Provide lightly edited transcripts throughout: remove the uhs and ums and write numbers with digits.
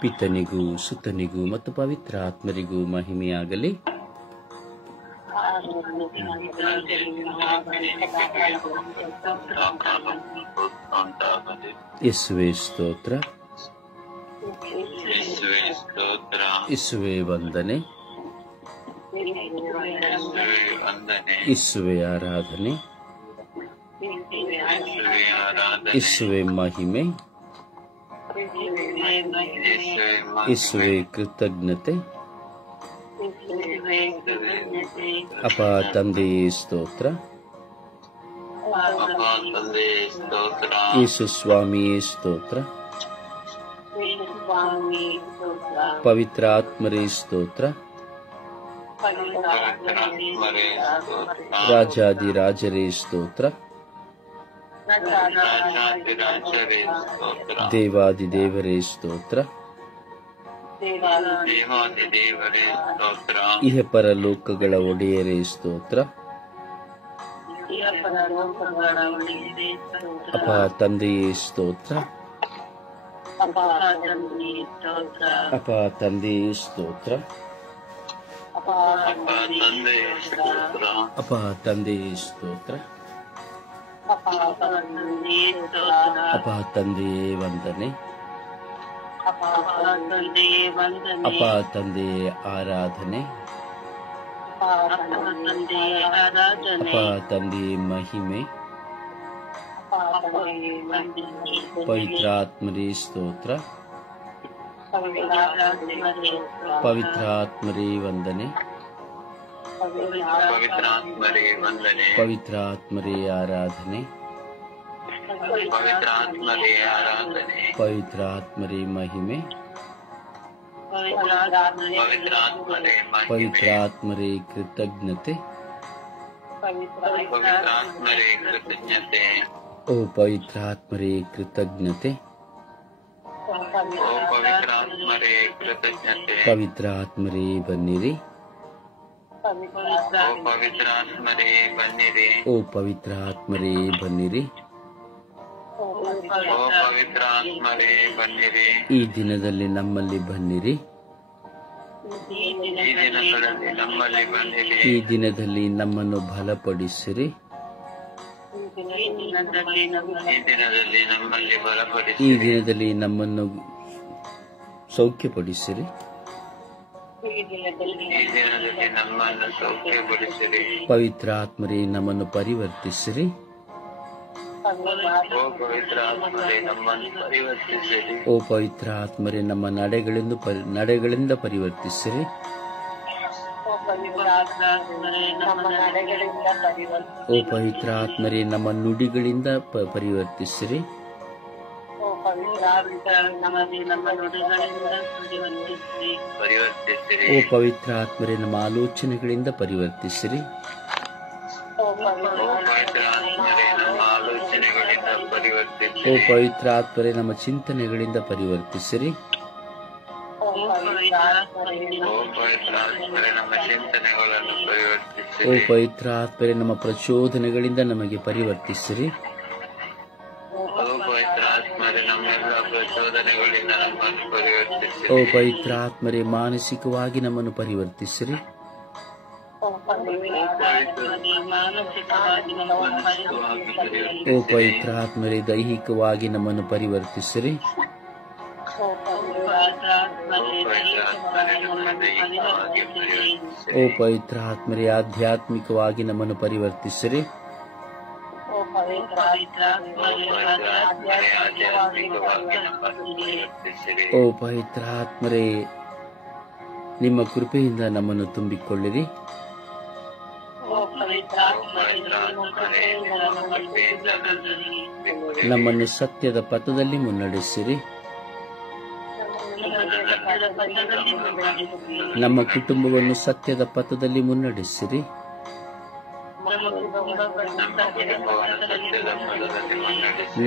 ಪಿತನಿಗೂ ಸುತನಿಗೂ ಮತ್ತು ಪವಿತ್ರ ಆತ್ಮರಿಗೂ ಮಹಿಮೆಯಾಗಲಿ. ಯೇಸುವೇ ಸ್ತೋತ್ರ, ಯೇಸುವೇ ವಂದನೆ, ಯೇಸುವೇ ಆರಾಧನೆ, ಯೇಸುವೇ ಮಹಿಮೆ, ಯೇಸುವೇ ಕೃತಜ್ಞತೆ. ಅಪ್ಪ ತಂದೆಯೇ ಸ್ತೋತ್ರ, ಯೇಸು ಸ್ವಾಮಿಯೇ ಸ್ತೋತ್ರ, ಪವಿತ್ರ ಆತ್ಮರೇ ಸ್ತೋತ್ರ, ರಾಜಾದಿರಾಜರೇ ಸ್ತೋತ್ರ, ದೇವಾದಿದೇವರೇ ಸ್ತೋತ್ರ, ಇಹ ಪರಲೋಕಗಳ ಒಡೆಯರೇ ಸ್ತೋತ್ರ. ಅಪ್ಪ ತಂದೆಯೇ ಸ್ತೋತ್ರ, ಅಪ್ಪ ತಂದೆಯೇ ಸ್ತೋತ್ರ, ಅಪ್ಪ ತಂದೆಯೇ ಸ್ತೋತ್ರ, ಅಪ್ಪ ತಂದೆಯೇ ವಂದನೆ, ಅಪ್ಪ ತಂದೆಯೇ ಆರಾಧನೆ, ಅಪ್ಪ ತಂದೆಯೇ ಮಹಿಮೆ, ಪವಿತ್ರಾತ್ಮರೇ ಸ್ತೋತ್ರ, ಪವಿತ್ರಾತ್ಮರೇ ವಂದನೆ, ಪವಿತ್ರಾತ್ಮರೇ ಆರಾಧನೆ, ಪವಿತ್ರಾತ್ಮರೇ ಮಹಿಮೆ, ಪವಿತ್ರಾತ್ಮರೇ ಕೃತಜ್ಞತೆ. ಓ ಪವಿತ್ರಾತ್ಮರೇ ಕೃತಜ್ಞತೆ, ಪವಿತ್ರಾತ್ಮರೇ ಬನ್ನಿರಿ, ಓ ಪವಿತ್ರಾತ್ಮರೇ ಬನ್ನಿರಿ. ಈ ದಿನದಲ್ಲಿ ನಮ್ಮಲ್ಲಿ ಬನ್ನಿರಿ, ಈ ದಿನದಲ್ಲಿ ನಮ್ಮನ್ನು ಬಲಪಡಿಸಿರಿ, ಈ ದಿನದಲ್ಲಿ ನಮ್ಮನ್ನು ಸೌಖ್ಯಪಡಿಸಿರಿ, ಪವಿತ್ರಾತ್ಮರೇ ನಮ್ಮನ್ನು ಪರಿವರ್ತಿಸಿರಿ, ಓ ಪವಿತ್ರಾತ್ಮರೇ ನಮ್ಮ ನಡೆಗಳಿಂದ ಪರಿವರ್ತಿಸಿರಿ, ಓ ಪವಿತ್ರಾತ್ಮರೇ ನಮ್ಮ ನುಡಿಗಳಿಂದ ಪರಿವರ್ತಿಸಿರಿ, ಓ ಪವಿತ್ರಾತ್ಮರೇ ನಮ್ಮ ಆಲೋಚನೆಗಳಿಂದ ಪರಿವರ್ತಿಸಿರಿ, ಓ ಪವಿತ್ರಾತ್ಮರೇ ನಮ್ಮ ಚಿಂತನೆಗಳಿಂದ ಪರಿವರ್ತಿಸಿರಿ, ಓ ಪವಿತ್ರಾತ್ಮರೇ ನಮ್ಮ ಪ್ರಚೋದನೆಗಳಿಂದ ನಮಗೆ ಪರಿವರ್ತಿಸಿರಿ, ಓ ಪವಿತ್ರಾತ್ಮರೇ ಮಾನಸಿಕವಾಗಿ ನಮ್ಮನ್ನು ಪರಿವರ್ತಿಸಿರಿ, ಓ ಪವಿತ್ರಾತ್ಮರೇ ದೈಹಿಕವಾಗಿ ನಮ್ಮನ್ನು ಪರಿವರ್ತಿಸಿರಿ, ಓ ಪವಿತ್ರಾತ್ಮರೇ ಆಧ್ಯಾತ್ಮಿಕವಾಗಿ ನಮ್ಮನ್ನು ಪರಿವರ್ತಿಸಿರಿ, ಓ ಪವಿತ್ರಾತ್ಮರೇ ನಿಮ್ಮ ಕೃಪೆಯಿಂದ ನಮ್ಮನ್ನು ತುಂಬಿಕೊಳ್ಳಿರಿ, ನಮ್ಮನ್ನು ಸತ್ಯದ ಪಥದಲ್ಲಿ ಮುನ್ನಡೆಸಿರಿ, ನಮ್ಮ ಕುಟುಂಬವನ್ನು ಸತ್ಯದ ಪಥದಲ್ಲಿ ಮುನ್ನಡೆಸಿರಿ,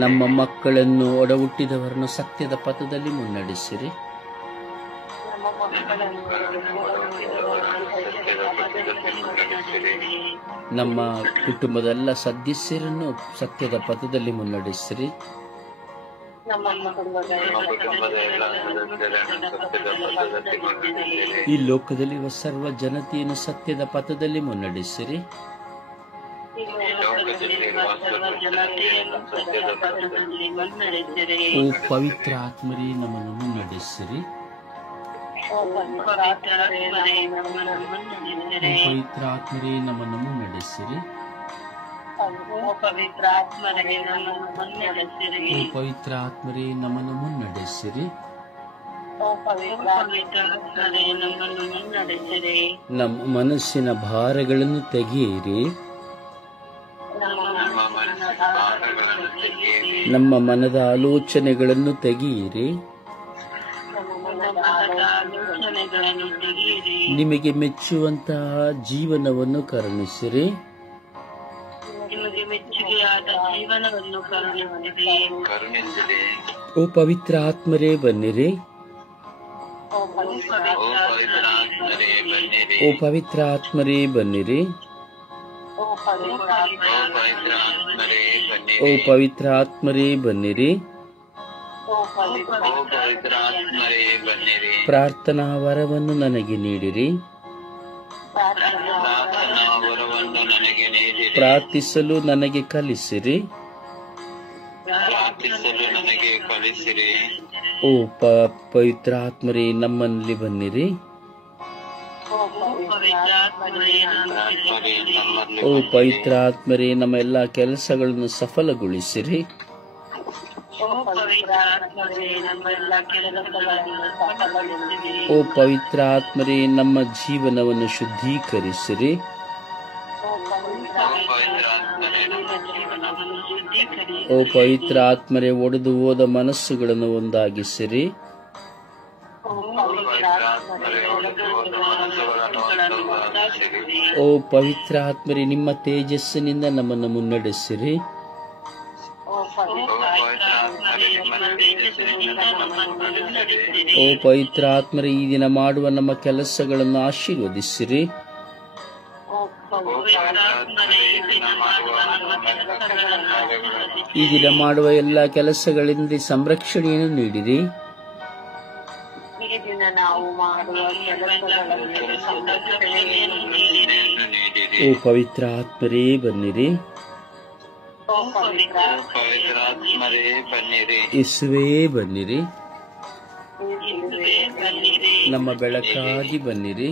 ನಮ್ಮ ಮಕ್ಕಳನ್ನು ಒಡಹುಟ್ಟಿದವರನ್ನು ಸತ್ಯದ ಪಥದಲ್ಲಿ ಮುನ್ನಡೆಸಿರಿ, ನಮ್ಮ ಕುಟುಂಬದ ಎಲ್ಲ ಸದಸ್ಯರನ್ನು ಸತ್ಯದ ಪಥದಲ್ಲಿ ಮುನ್ನಡೆಸಿರಿ, ಈ ಲೋಕದಲ್ಲಿರುವ ಸರ್ವ ಜನತೆಯನ್ನು ಸತ್ಯದ ಪಥದಲ್ಲಿ ಮುನ್ನಡೆಸಿರಿ. ಓ ಪವಿತ್ರ ಆತ್ಮರೇ ನಮ್ಮನ್ನು ಮುನ್ನಡೆಸಿರಿ. ಪವಿತ್ರ ಆತ್ಮರೇ ನಮ್ಮನ್ನು ಮುನ್ನಡೆಸಿರಿ. ಓ ಪವಿತ್ರ ಆತ್ಮರೇ ನಮ್ಮನ್ನು ಮುನ್ನಡೆಸಿರಿ. ನಮ್ಮ ಮನಸ್ಸಿನ ಭಾರಗಳನ್ನು ತೆಗೆಯಿರಿ. ನಮ್ಮ ಮನದ ಆಲೋಚನೆಗಳನ್ನು ತೆಗೆಯಿರಿ. ನಿಮಗೆ ಮೆಚ್ಚುವಂತಹ ಜೀವನವನ್ನು ಕರುಣಿಸಿರಿ. ಓ ಪವಿತ್ರ ಆತ್ಮರೇ ಬನ್ನಿರಿ. ಓ ಪವಿತ್ರ ಆತ್ಮರೇ ಬನ್ನಿರಿ. ಓ ಪವಿತ್ರ ಆತ್ಮರೇ ಬನ್ನಿರಿ. ಪ್ರಾರ್ಥನಾ ವರವನ್ನು ನನಗೆ ನೀಡಿರಿ. ಪ್ರಾರ್ಥಿಸಲು ನನಗೆ ಕಲಿಸಿರಿ. ಓ ಪವಿತ್ರ ಆತ್ಮರೇ ನಮ್ಮಲ್ಲಿ ಬನ್ನಿರಿ. ಓ ಪವಿತ್ರ ಆತ್ಮರೇ ನಮ್ಮ ಎಲ್ಲ ಕೆಲಸಗಳನ್ನು ಸಫಲಗೊಳಿಸಿರಿ. ಓ ಪವಿತ್ರ ಆತ್ಮರೇ ನಮ್ಮ ಜೀವನವನ್ನು ಶುದ್ಧೀಕರಿಸಿರಿ. ಓ ಪವಿತ್ರ ಆತ್ಮರೇ ಒಡೆದು ಹೋದ ಮನಸ್ಸುಗಳನ್ನು ಒಂದಾಗಿಸಿರಿ. ಓ ಪವಿತ್ರ ಆತ್ಮರೇ ನಿಮ್ಮ ತೇಜಸ್ಸಿನಿಂದ ನಮ್ಮನ್ನು ಮುನ್ನಡೆಸಿರಿ. ಓ ಪವಿತ್ರ ಆತ್ಮರೇ ಈ ದಿನ ಮಾಡುವ ನಮ್ಮ ಕೆಲಸಗಳನ್ನು ಆಶೀರ್ವದಿಸಿರಿ. ಈ ದಿನ ಮಾಡುವ ಎಲ್ಲ ಕೆಲಸಗಳಿಂದ ಸಂರಕ್ಷಣೆಯನ್ನು ನೀಡಿರಿ. ಓ ಪವಿತ್ರ ಆತ್ಮರೇ ಬನ್ನಿರಿ. ಯೇಸುವೇ ಬನ್ನಿರಿ. ನಮ್ಮ ಬೆಳಕಾಗಿ ಬನ್ನಿರಿ.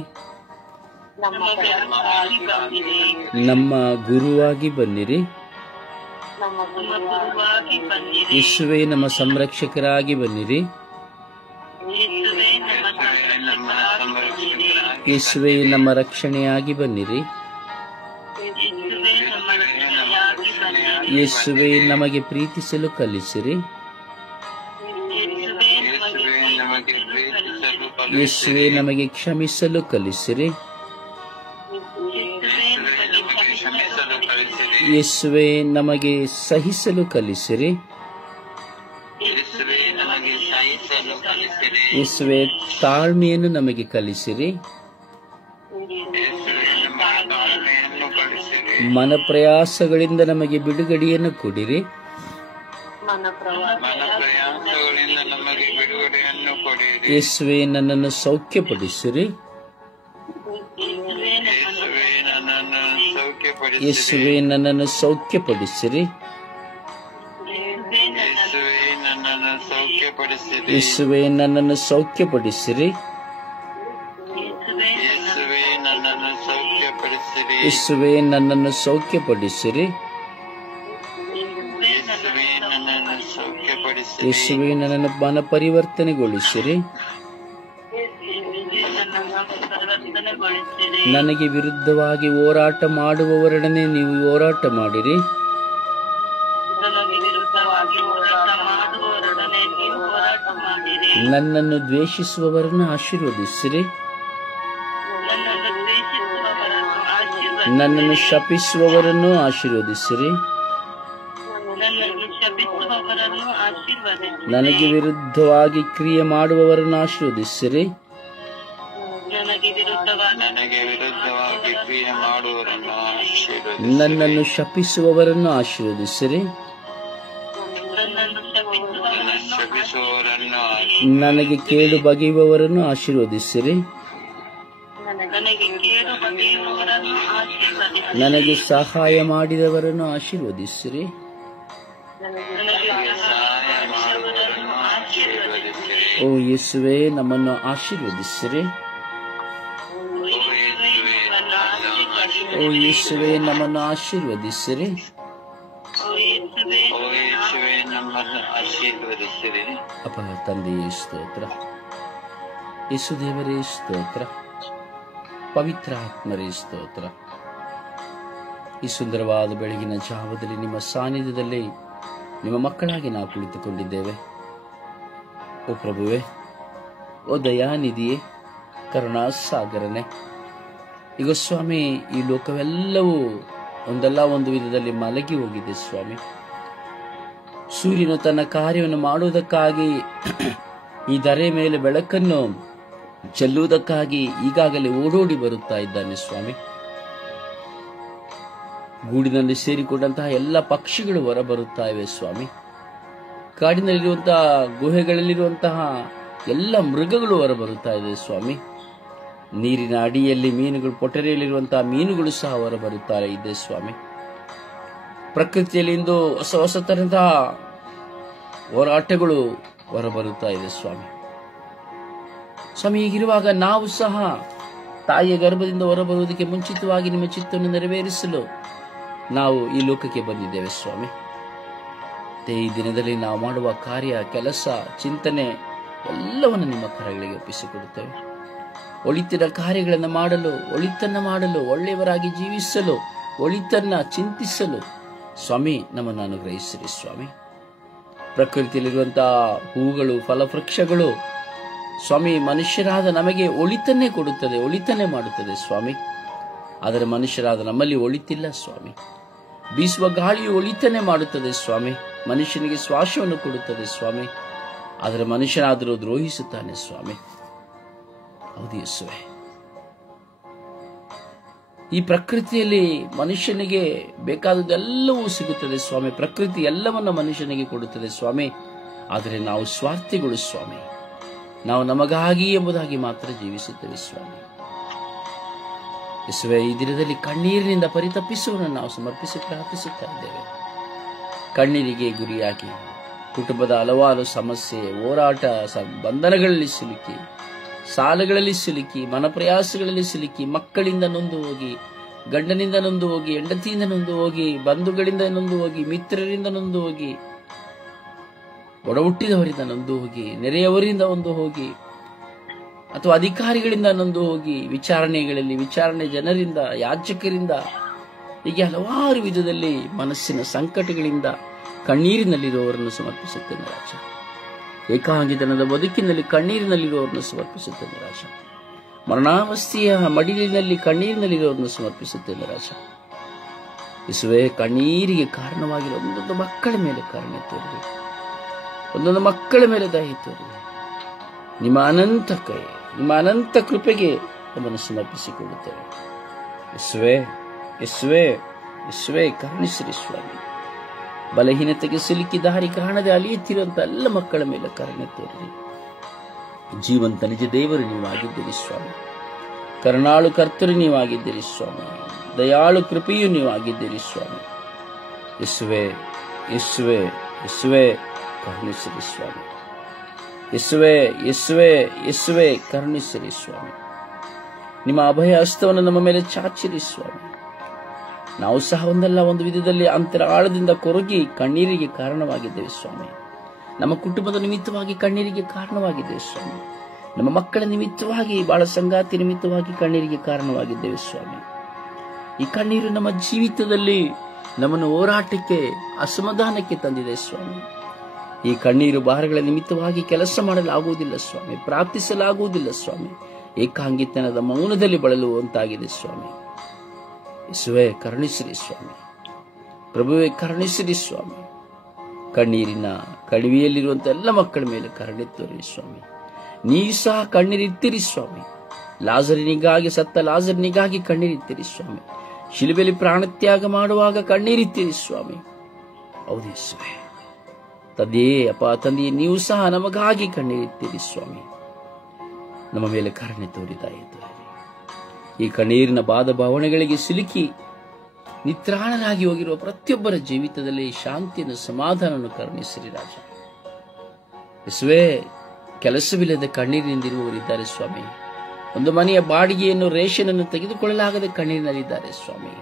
ನಮ್ಮ ಗುರುವಾಗಿ ಬನ್ನಿರಿ. ಯೇಸುವೇ ನಮ್ಮ ಸಂರಕ್ಷಕರಾಗಿ ಬನ್ನಿರಿ. ಯೇಸುವೇ ನಮ್ಮ ರಕ್ಷಣೆಯಾಗಿ ಬನ್ನಿರಿ. ಯೇಸುವೇ ನಮಗೆ ಪ್ರೀತಿಸಲು ಕಲಿಸಿರಿ. ಯೇಸುವೇ ನಮಗೆ ಕ್ಷಮಿಸಲು ಕಲಿಸಿರಿ. ಯೇಸುವೇ ನಮಗೆ ಸಹಿಸಲು ಕಲಿಸಿರಿ. ಯೇಸುವೇ ತಾಳ್ಮೆಯನ್ನು ನಮಗೆ ಕಲಿಸಿರಿ. ಮನಪ್ರಯಾಸಗಳಿಂದ ನಮಗೆ ಬಿಡುಗಡೆಯನ್ನು ಕೊಡಿರಿ. ಯೇಸುವೇ ನನ್ನನ್ನು ಸೌಖ್ಯಪಡಿಸಿರಿ. ಯೇಸುವೇ ನನ್ನನ್ನು ಸೌಖ್ಯಪಡಿಸಿರಿ. ಯೇಸುವೇ ನನ್ನನ್ನು ಸೌಖ್ಯಪಡಿಸಿರಿ. ಯೇಸುವೇ ನನ್ನನ್ನು ಸೌಖ್ಯಪಡಿಸಿರಿ. ಯೇಸುವೇ ನನ್ನನ್ನು ಮನ ಪರಿವರ್ತನೆಗೊಳಿಸಿರಿ. ನನಗೆ ವಿರುದ್ಧವಾಗಿ ಹೋರಾಟ ಮಾಡುವವರೊಡನೆ ನೀವು ಹೋರಾಟ ಮಾಡಿರಿ. ನನ್ನನ್ನು ದ್ವೇಷಿಸುವವರನ್ನು ಆಶೀರ್ವದಿಸಿರಿ. ನನ್ನನ್ನು ಶಪಿಸುವವರನ್ನು ಆಶೀರ್ವದಿಸಿರಿ. ನನಗೆ ವಿರುದ್ಧವಾಗಿ ಕ್ರಿಯೆ ಮಾಡುವವರನ್ನು ಆಶೀರ್ವದಿಸಿರಿ. ನನ್ನನ್ನು ಶಪಿಸುವವರನ್ನು ಆಶೀರ್ವದಿಸಿರಿ. ನನಗೆ ಕೇಡು ಬಗೆಯುವವರನ್ನು ಆಶೀರ್ವದಿಸಿರಿ. ನನಗೆ ಸಹಾಯ ಮಾಡಿದವರನ್ನು ಆಶೀರ್ವದಿಸಿರಿ. ಓ ಯೇಸುವೆ, ನಮ್ಮನ್ನು ಆಶೀರ್ವದಿಸಿರಿ. ಓ ಯೇಸುವೆ, ನಮ್ಮನ್ನು ಆಶೀರ್ವದಿಸಿರಿ. ಅಪ್ಪ ತಂದೆಯೇ ಸ್ತೋತ್ರ, ಯೇಸು ದೇವರೇ ಸ್ತೋತ್ರ, ಪವಿತ್ರ ಆತ್ಮರೇ ಸ್ತೋತ್ರ. ಈ ಸುಂದರವಾದ ಬೆಳಗಿನ ಜಾವದಲ್ಲಿ ನಿಮ್ಮ ಸಾನ್ನಿಧ್ಯದಲ್ಲಿ ನಿಮ್ಮ ಮಕ್ಕಳಾಗಿ ನಾವು ಕುಳಿತುಕೊಂಡಿದ್ದೇವೆ. ಓ ಪ್ರಭುವೆ, ಓ ದಯಾನಿಧಿಯೇ, ಕರುಣಾಸಾಗರನೆ, ಈಗ ಸ್ವಾಮಿ ಈ ಲೋಕವೆಲ್ಲವೂ ಒಂದಲ್ಲ ಒಂದು ವಿಧದಲ್ಲಿ ಮಲಗಿ ಹೋಗಿದೆ ಸ್ವಾಮಿ. ಸೂರ್ಯನು ತನ್ನ ಕಾರ್ಯವನ್ನು ಮಾಡುವುದಕ್ಕಾಗಿ ಈ ಧರೆ ಮೇಲೆ ಬೆಳಕನ್ನು ಚೆಲ್ಲುವುದಕ್ಕಾಗಿ ಈಗಾಗಲೇ ಓಡೋಡಿ ಬರುತ್ತಾ ಇದ್ದಾನೆ ಸ್ವಾಮಿ. ಗೂಡಿನಲ್ಲಿ ಸೇರಿಕೊಂಡಂತಹ ಎಲ್ಲ ಪಕ್ಷಿಗಳು ಹೊರಬರುತ್ತಾ ಇವೆ ಸ್ವಾಮಿ. ಕಾಡಿನಲ್ಲಿರುವಂತಹ ಗುಹೆಗಳಲ್ಲಿರುವಂತಹ ಎಲ್ಲ ಮೃಗಗಳು ಹೊರಬರುತ್ತಾ ಇದೆ ಸ್ವಾಮಿ. ನೀರಿನ ಅಡಿಯಲ್ಲಿ ಮೀನುಗಳು, ಪೊಟರೆಯಲ್ಲಿರುವಂತಹ ಮೀನುಗಳು ಸಹ ಹೊರಬರುತ್ತಾ ಇದೆ ಸ್ವಾಮಿ. ಪ್ರಕೃತಿಯಲ್ಲಿ ಇಂದು ಹೊಸ ಹೊಸ ತರಹದ ಹೋರಾಟಗಳು ಹೊರಬರುತ್ತಾ ಇದೆ ಸ್ವಾಮಿ. ಸ್ವಾಮಿ, ಹೀಗಿರುವಾಗ ನಾವು ಸಹ ತಾಯಿಯ ಗರ್ಭದಿಂದ ಹೊರಬರುವುದಕ್ಕೆ ಮುಂಚಿತವಾಗಿ ನಿಮ್ಮ ಚಿತ್ತವನ್ನು ನೆರವೇರಿಸಲು ನಾವು ಈ ಲೋಕಕ್ಕೆ ಬಂದಿದ್ದೇವೆ ಸ್ವಾಮಿ. ಈ ದಿನದಲ್ಲಿ ನಾವು ಮಾಡುವ ಕಾರ್ಯ, ಕೆಲಸ, ಚಿಂತನೆ ಎಲ್ಲವನ್ನು ನಿಮ್ಮ ಕರಗಳಿಗೆ ಒಪ್ಪಿಸಿಕೊಡುತ್ತೇವೆ. ಒಳಿತಿನ ಕಾರ್ಯಗಳನ್ನು ಮಾಡಲು, ಒಳಿತನ್ನು ಮಾಡಲು, ಒಳ್ಳೆಯವರಾಗಿ ಜೀವಿಸಲು, ಒಳಿತನ್ನ ಚಿಂತಿಸಲು ಸ್ವಾಮಿ ನಮ್ಮನ್ನು ಅನುಗ್ರಹಿಸಿರಿ ಸ್ವಾಮಿ. ಪ್ರಕೃತಿಯಲ್ಲಿರುವಂತಹ ಹೂಗಳು, ಫಲವೃಕ್ಷಗಳು ಸ್ವಾಮಿ ಮನುಷ್ಯರಾದ ನಮಗೆ ಒಳಿತನ್ನೇ ಕೊಡುತ್ತದೆ, ಒಳಿತನ್ನೇ ಮಾಡುತ್ತದೆ ಸ್ವಾಮಿ. ಆದರೆ ಮನುಷ್ಯರಾದ ನಮ್ಮಲ್ಲಿ ಒಳಿತಿಲ್ಲ ಸ್ವಾಮಿ. ಬೀಸುವ ಗಾಳಿಯು ಒಳಿತನ್ನೇ ಮಾಡುತ್ತದೆ ಸ್ವಾಮಿ, ಮನುಷ್ಯನಿಗೆ ಶ್ವಾಸವನ್ನು ಕೊಡುತ್ತದೆ ಸ್ವಾಮಿ. ಆದರೆ ಮನುಷ್ಯನಾದರೂ ದ್ರೋಹಿಸುತ್ತಾನೆ ಸ್ವಾಮಿ. ಹೌದು ಯೇಸುವೆ, ಈ ಪ್ರಕೃತಿಯಲ್ಲಿ ಮನುಷ್ಯನಿಗೆ ಬೇಕಾದದೆಲ್ಲವೂ ಸಿಗುತ್ತದೆ ಸ್ವಾಮಿ. ಪ್ರಕೃತಿ ಎಲ್ಲವನ್ನ ಮನುಷ್ಯನಿಗೆ ಕೊಡುತ್ತದೆ ಸ್ವಾಮಿ. ಆದರೆ ನಾವು ಸ್ವಾರ್ಥಿಗಳು ಸ್ವಾಮಿ. ನಾವು ನಮಗಾಗಿ ಎಂಬುದಾಗಿ ಮಾತ್ರ ಜೀವಿಸುತ್ತೇವೆ ಸ್ವಾಮಿ. ಯೇಸುವೆ, ಈ ದಿನದಲ್ಲಿ ಕಣ್ಣೀರಿನಿಂದ ಪರಿತಪ್ಪಿಸುವನು ನಾವು ಸಮರ್ಪಿಸಿ ಪ್ರಾರ್ಥಿಸುತ್ತಾ ಇದ್ದೇವೆ. ಕಣ್ಣೀರಿಗೆ ಗುರಿಯಾಗಿ ಕುಟುಂಬದ ಹಲವಾರು ಸಮಸ್ಯೆ, ಹೋರಾಟ, ಬಂಧನಗಳಲ್ಲಿ ಸಿಲುಕಿ, ಸಾಲಗಳಲ್ಲಿ ಸಿಲುಕಿ, ಮನಪ್ರಯಾಸಗಳಲ್ಲಿ ಸಿಲುಕಿ, ಮಕ್ಕಳಿಂದ ನೊಂದು ಹೋಗಿ, ಗಂಡನಿಂದ ನೊಂದು ಹೋಗಿ, ಹೆಂಡತಿಯಿಂದ ನೊಂದು ಹೋಗಿ, ಬಂಧುಗಳಿಂದ ನೊಂದು ಹೋಗಿ, ಮಿತ್ರರಿಂದ ನೊಂದು ಹೋಗಿ, ಒಡ ಹುಟ್ಟಿದವರಿಂದ ನೊಂದು ಹೋಗಿ, ನೆರೆಯವರಿಂದ ಒಂದು ಹೋಗಿ, ಅಥವಾ ಅಧಿಕಾರಿಗಳಿಂದ ನೊಂದು ಹೋಗಿ, ವಿಚಾರಣೆ ಜನರಿಂದ, ಯಾಜಕರಿಂದ, ಹೀಗೆ ಹಲವಾರು ವಿಧದಲ್ಲಿ ಮನಸ್ಸಿನ ಸಂಕಟಗಳಿಂದ ಕಣ್ಣೀರಿನಲ್ಲಿರುವವರನ್ನು ಸಮರ್ಪಿಸುತ್ತೇನೆ ರಾಜ. ಏಕಾಂಗಿತನದ ಬದುಕಿನಲ್ಲಿ ಕಣ್ಣೀರಿನಲ್ಲಿರುವವರನ್ನು ಸಮರ್ಪಿಸುತ್ತೇನೆ ರಾಜ. ಮರಣಾವಸ್ಥೆಯ ಮಡಿಲಿನಲ್ಲಿ ಕಣ್ಣೀರಿನಲ್ಲಿರುವವರನ್ನು ಸಮರ್ಪಿಸುತ್ತೇನೆ ರಾಜ. ಯೇಸುವೆ, ಕಣ್ಣೀರಿಗೆ ಕಾರಣವಾಗಿರುವ ಒಂದೊಂದು ಮಕ್ಕಳ ಮೇಲೆ ಕರುಣೆ ತೋರಿ, ಒಂದೊಂದು ಮಕ್ಕಳ ಮೇಲೆ ದಯೆ ತೋರಿ. ನಿಮ್ಮ ಅನಂತ ಕೈ, ನಿಮ್ಮ ಅನಂತ ಕೃಪೆಗೆ ನಮ್ಮನ್ನು ಸಮರ್ಪಿಸಿಕೊಳ್ಳುತ್ತೇವೆ. ಯೇಸುವೆ, ಯೇಸುವೆ, ಯೇಸುವೆ, ಕರುಣಿಸಿರಿ ಸ್ವಾಮಿ. ಬಲಹೀನತೆಗೆ ಸಿಲುಕಿ ದಾರಿ ಕಾಣದೆ ಅಲಿಯುತ್ತಿರುವಂತಹ ಎಲ್ಲ ಮಕ್ಕಳ ಮೇಲೆ ಕರುಣೆ ತೋರಿ. ಜೀವಂತ ನಿಜ ದೇವರು ನೀವಾಗಿದ್ದೀರಿ ಸ್ವಾಮಿ. ಕರುಣಾಳು ಕರ್ತರು ನೀವಾಗಿದ್ದೀರಿ ಸ್ವಾಮಿ. ದಯಾಳು ಕೃಪೆಯು ನೀವಾಗಿದ್ದೀರಿ ಸ್ವಾಮಿ. ಯೇಸುವೆ, ಯೇಸುವೆ, ಯೇಸುವೆ, ಕರುಣಿಸಿರಿ ಸ್ವಾಮಿ. ಯೇಸುವೆ, ಯೇಸುವೆ, ಯೇಸುವೆ, ಕರುಣಿಸಿರಿ ಸ್ವಾಮಿ. ನಿಮ್ಮ ಅಭಯ ಹಸ್ತವನ್ನು ನಮ್ಮ ಮೇಲೆ ಚಾಚಿರಿ ಸ್ವಾಮಿ. ನಾವು ಸಹ ಒಂದಲ್ಲ ಒಂದು ವಿಧದಲ್ಲಿ ಅಂತರಾಳದಿಂದ ಕೊರಗಿ ಕಣ್ಣೀರಿಗೆ ಕಾರಣವಾಗಿದ್ದೇವೆ ಸ್ವಾಮಿ. ನಮ್ಮ ಕುಟುಂಬದ ನಿಮಿತ್ತವಾಗಿ ಕಣ್ಣೀರಿಗೆ ಕಾರಣವಾಗಿದ್ದೇವೆ ಸ್ವಾಮಿ. ನಮ್ಮ ಮಕ್ಕಳ ನಿಮಿತ್ತವಾಗಿ, ಬಾಳ ಸಂಗಾತಿ ನಿಮಿತ್ತವಾಗಿ ಕಣ್ಣೀರಿಗೆ ಕಾರಣವಾಗಿದ್ದೇವೆ ಸ್ವಾಮಿ. ಈ ಕಣ್ಣೀರು ನಮ್ಮ ಜೀವಿತದಲ್ಲಿ ನಮ್ಮನ್ನು ಹೋರಾಟಕ್ಕೆ, ಅಸಮಾಧಾನಕ್ಕೆ ತಂದಿದೆ ಸ್ವಾಮಿ. ಈ ಕಣ್ಣೀರು ಭಾರಗಳ ನಿಮಿತ್ತವಾಗಿ ಕೆಲಸ ಮಾಡಲಾಗುವುದಿಲ್ಲ ಸ್ವಾಮಿ, ಪ್ರಾರ್ಥಿಸಲಾಗುವುದಿಲ್ಲ ಸ್ವಾಮಿ. ಏಕಾಂಗಿತನದ ಮೌನದಲ್ಲಿ ಬಳಲುವಂತಾಗಿದೆ ಸ್ವಾಮಿ. ಯೇಸುವೆ, ಕರುಣಿಸಿರಿ ಸ್ವಾಮಿ. ಪ್ರಭುವೇ, ಕರುಣಿಸಿರಿ ಸ್ವಾಮಿ. ಕಣ್ಣೀರಿನ ಕಣಿವೆಯಲ್ಲಿರುವಂತ ಎಲ್ಲ ಮಕ್ಕಳ ಮೇಲೆ ಕರುಣೆ ತೋರಿ ಸ್ವಾಮಿ. ನೀವು ಸಹ ಕಣ್ಣೀರಿರ್ತೀರಿ ಸ್ವಾಮಿ. ಲಾಜರನಿಗಾಗಿ, ಸತ್ತ ಲಾಜರನಿಗಾಗಿ ಕಣ್ಣೀರಿರ್ತೀರಿ ಸ್ವಾಮಿ. ಶಿಲುಬೆಯಲ್ಲಿ ಪ್ರಾಣತ್ಯಾಗ ಮಾಡುವಾಗ ಕಣ್ಣೀರಿರ್ತೀರಿ ಸ್ವಾಮಿ. ಹೌದು ಯೇಸುವೆ, ತಂದೆಯೇ ನೀವು ಸಹ ನಮಗಾಗಿ ಕಣ್ಣೀರಿತ್ತೀರಿ ಸ್ವಾಮಿ. ನಮ್ಮ ಮೇಲೆ ಕರುಣೆ ತೋರಿರಿ. ಈ ಕಣ್ಣೀರಿನ ಬಾಧ ಭಾವನೆಗಳಿಗೆ ಸಿಲುಕಿ ನಿತ್ರಾಣರಾಗಿ ಹೋಗಿರುವ ಪ್ರತಿಯೊಬ್ಬರ ಜೀವಿತದಲ್ಲಿ ಶಾಂತಿಯನ್ನು, ಸಮಾಧಾನವನ್ನು ಕರುಣಿಸಿರಿ ರಾಜ. ಯೇಸುವೇ, ಕೆಲಸವಿಲ್ಲದೆ ಕಣ್ಣೀರಿನಿಂದಿರುವವರಿದ್ದಾರೆ ಸ್ವಾಮಿ. ಒಂದು ಮನೆಯ ಬಾಡಿಗೆಯನ್ನು, ರೇಷನ್ ಅನ್ನು ತೆಗೆದುಕೊಳ್ಳಲಾಗದೆ ಕಣ್ಣೀರಿನಲ್ಲಿದ್ದಾರೆ ಸ್ವಾಮಿ.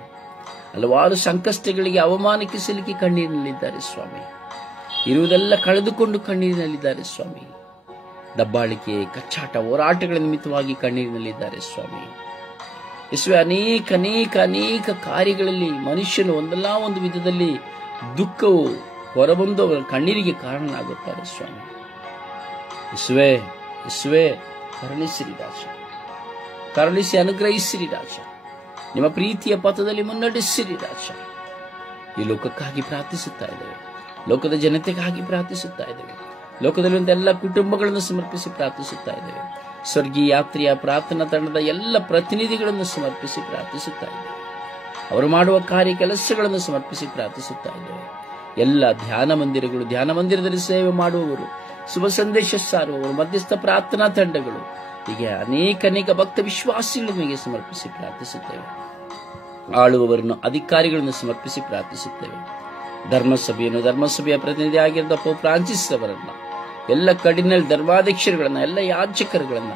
ಹಲವಾರು ಸಂಕಷ್ಟಗಳಿಗೆ, ಅವಮಾನಕ್ಕೆ ಸಿಲುಕಿ ಕಣ್ಣೀರಿನಲ್ಲಿದ್ದಾರೆ ಸ್ವಾಮಿ. ಇರುವುದೆಲ್ಲ ಕಳೆದುಕೊಂಡು ಕಣ್ಣೀರಿನಲ್ಲಿದ್ದಾರೆ ಸ್ವಾಮಿ. ದಬ್ಬಾಳಿಕೆ, ಕಚ್ಚಾಟ, ಹೋರಾಟಗಳ ನಿಮಿತ್ತವಾಗಿ ಕಣ್ಣೀರಿನಲ್ಲಿದ್ದಾರೆ ಸ್ವಾಮಿ. ಯೇಸುವೆ, ಅನೇಕ ಅನೇಕ ಅನೇಕ ಕಾರ್ಯಗಳಲ್ಲಿ ಮನುಷ್ಯನು ಒಂದಲ್ಲ ಒಂದು ವಿಧದಲ್ಲಿ ದುಃಖವು ಹೊರಬಂದು ಅವರ ಕಣ್ಣೀರಿಗೆ ಕಾರಣನಾಗುತ್ತಾರೆ ಸ್ವಾಮಿ. ಯೇಸುವೆ, ಯೇಸುವೆ, ಕರುಣಿಸಿರಿ ರಾಜ, ಕರುಣಿಸಿ ಅನುಗ್ರಹಿಸಿರಿ ರಾಜ. ನಿಮ್ಮ ಪ್ರೀತಿಯ ಪಥದಲ್ಲಿ ಮುನ್ನಡೆಸಿರಿ ರಾಜ. ಈ ಲೋಕಕ್ಕಾಗಿ ಪ್ರಾರ್ಥಿಸುತ್ತಾ ಇದ್ದೇವೆ, ಲೋಕದ ಜನತೆಗಾಗಿ ಪ್ರಾರ್ಥಿಸುತ್ತಾ ಇದ್ದೇವೆ, ಲೋಕದಲ್ಲಿರುವಂತಹ ಎಲ್ಲ ಕುಟುಂಬಗಳನ್ನು ಸಮರ್ಪಿಸಿ ಪ್ರಾರ್ಥಿಸುತ್ತಾ ಇದ್ದೇವೆ. ಸ್ವರ್ಗೀಯ ಯಾತ್ರೆಯ ಪ್ರಾರ್ಥನಾ ತಂಡದ ಎಲ್ಲ ಪ್ರತಿನಿಧಿಗಳನ್ನು ಸಮರ್ಪಿಸಿ ಪ್ರಾರ್ಥಿಸುತ್ತಾ ಇದ್ದೇವೆ. ಅವರು ಮಾಡುವ ಕಾರ್ಯ ಕೆಲಸಗಳನ್ನು ಸಮರ್ಪಿಸಿ ಪ್ರಾರ್ಥಿಸುತ್ತಾ ಇದ್ದೇವೆ. ಎಲ್ಲ ಧ್ಯಾನ ಮಂದಿರಗಳು, ಧ್ಯಾನ ಮಂದಿರದಲ್ಲಿ ಸೇವೆ ಮಾಡುವವರು, ಶುಭ ಸಂದೇಶ ಸಾರುವವರು, ಮಧ್ಯಸ್ಥ ಪ್ರಾರ್ಥನಾ ತಂಡಗಳು, ಹೀಗೆ ಅನೇಕ ಅನೇಕ ಭಕ್ತ ವಿಶ್ವಾಸಿಗಳು ನಿಮಗೆ ಸಮರ್ಪಿಸಿ ಪ್ರಾರ್ಥಿಸುತ್ತೇವೆ. ಆಳುವವರನ್ನು, ಅಧಿಕಾರಿಗಳನ್ನು ಸಮರ್ಪಿಸಿ ಪ್ರಾರ್ಥಿಸುತ್ತೇವೆ. ಧರ್ಮಸಭೆಯನ್ನು, ಧರ್ಮಸಭೆಯ ಪ್ರತಿನಿಧಿ ಆಗಿರುವ ಪೋಪ್ ಫ್ರಾನ್ಸಿಸ್ ಅವರನ್ನ, ಎಲ್ಲ ಕರ್ಡಿನಲ್ ಧರ್ಮಾಧ್ಯಕ್ಷರುಗಳನ್ನ, ಎಲ್ಲ ಯಾಜಕರುಗಳನ್ನ,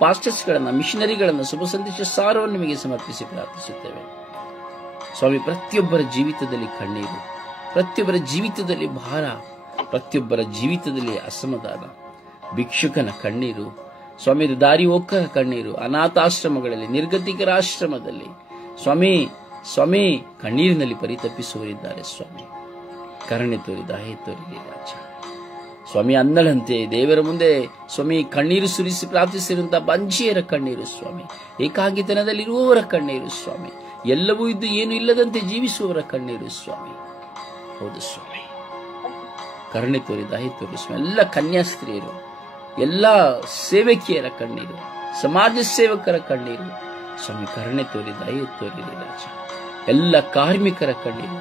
ಪಾಸ್ಟರ್ಸ್ಗಳನ್ನ, ಮಿಷನರಿಗಳನ್ನ, ಶುಭ ಸಂದೇಶ ಸಾರವನ್ನು ನಿಮಗೆ ಸಮರ್ಪಿಸಿ ಪ್ರಾರ್ಥಿಸುತ್ತೇವೆ. ಸ್ವಾಮಿ, ಪ್ರತಿಯೊಬ್ಬರ ಜೀವಿತದಲ್ಲಿ ಕಣ್ಣೀರು, ಪ್ರತಿಯೊಬ್ಬರ ಜೀವಿತದಲ್ಲಿ ಭಾರ, ಪ್ರತಿಯೊಬ್ಬರ ಜೀವಿತದಲ್ಲಿ ಅಸಮಾಧಾನ, ಭಿಕ್ಷುಕನ ಕಣ್ಣೀರು ಸ್ವಾಮಿ, ದಾರಿ ಹೋಕ್ಕರ ಕಣ್ಣೀರು, ಅನಾಥಾಶ್ರಮಗಳಲ್ಲಿ, ನಿರ್ಗತಿಕರ ಆಶ್ರಮದಲ್ಲಿ ಸ್ವಾಮಿ ಸ್ವಾಮಿ ಕಣ್ಣೀರಿನಲ್ಲಿ ಪರಿತಪಿಸುವರಿದ್ದಾರೆ ಸ್ವಾಮಿ. ಕರುಣೆ ತೋರಿ, ದಯೆ ತೋರಿರಿ ರಾಜ. ಸ್ವಾಮಿ, ಅನ್ನಳಂತೆ ದೇವರ ಮುಂದೆ ಸ್ವಾಮಿ ಕಣ್ಣೀರು ಸುರಿಸಿ ಪ್ರಾರ್ಥಿಸಿರುವಂತಹ ಬಂಜಿಯರ ಕಣ್ಣೀರು ಸ್ವಾಮಿ, ಏಕಾಂಗಿತನದಲ್ಲಿರುವವರ ಕಣ್ಣೀರು ಸ್ವಾಮಿ, ಎಲ್ಲವೂ ಇದ್ದು ಏನು ಇಲ್ಲದಂತೆ ಜೀವಿಸುವವರ ಕಣ್ಣೀರು ಸ್ವಾಮಿ. ಹೌದು ಸ್ವಾಮಿ, ಕರುಣೆ ತೋರಿ, ದಯೆ ತೋರಿ ಸ್ವಾಮಿ. ಎಲ್ಲ ಕನ್ಯಾಸ್ತ್ರೀಯರು, ಎಲ್ಲ ಸೇವಕಿಯರ ಕಣ್ಣೀರು, ಸಮಾಜ ಸೇವಕರ ಕಣ್ಣೀರು ಸ್ವಾಮಿ, ಕರುಣೆ ತೋರಿ, ದಯೆ ತೋರಿರಿ ರಾಜ. ಎಲ್ಲ ಕಾರ್ಮಿಕರ ಕಣ್ಣೀರು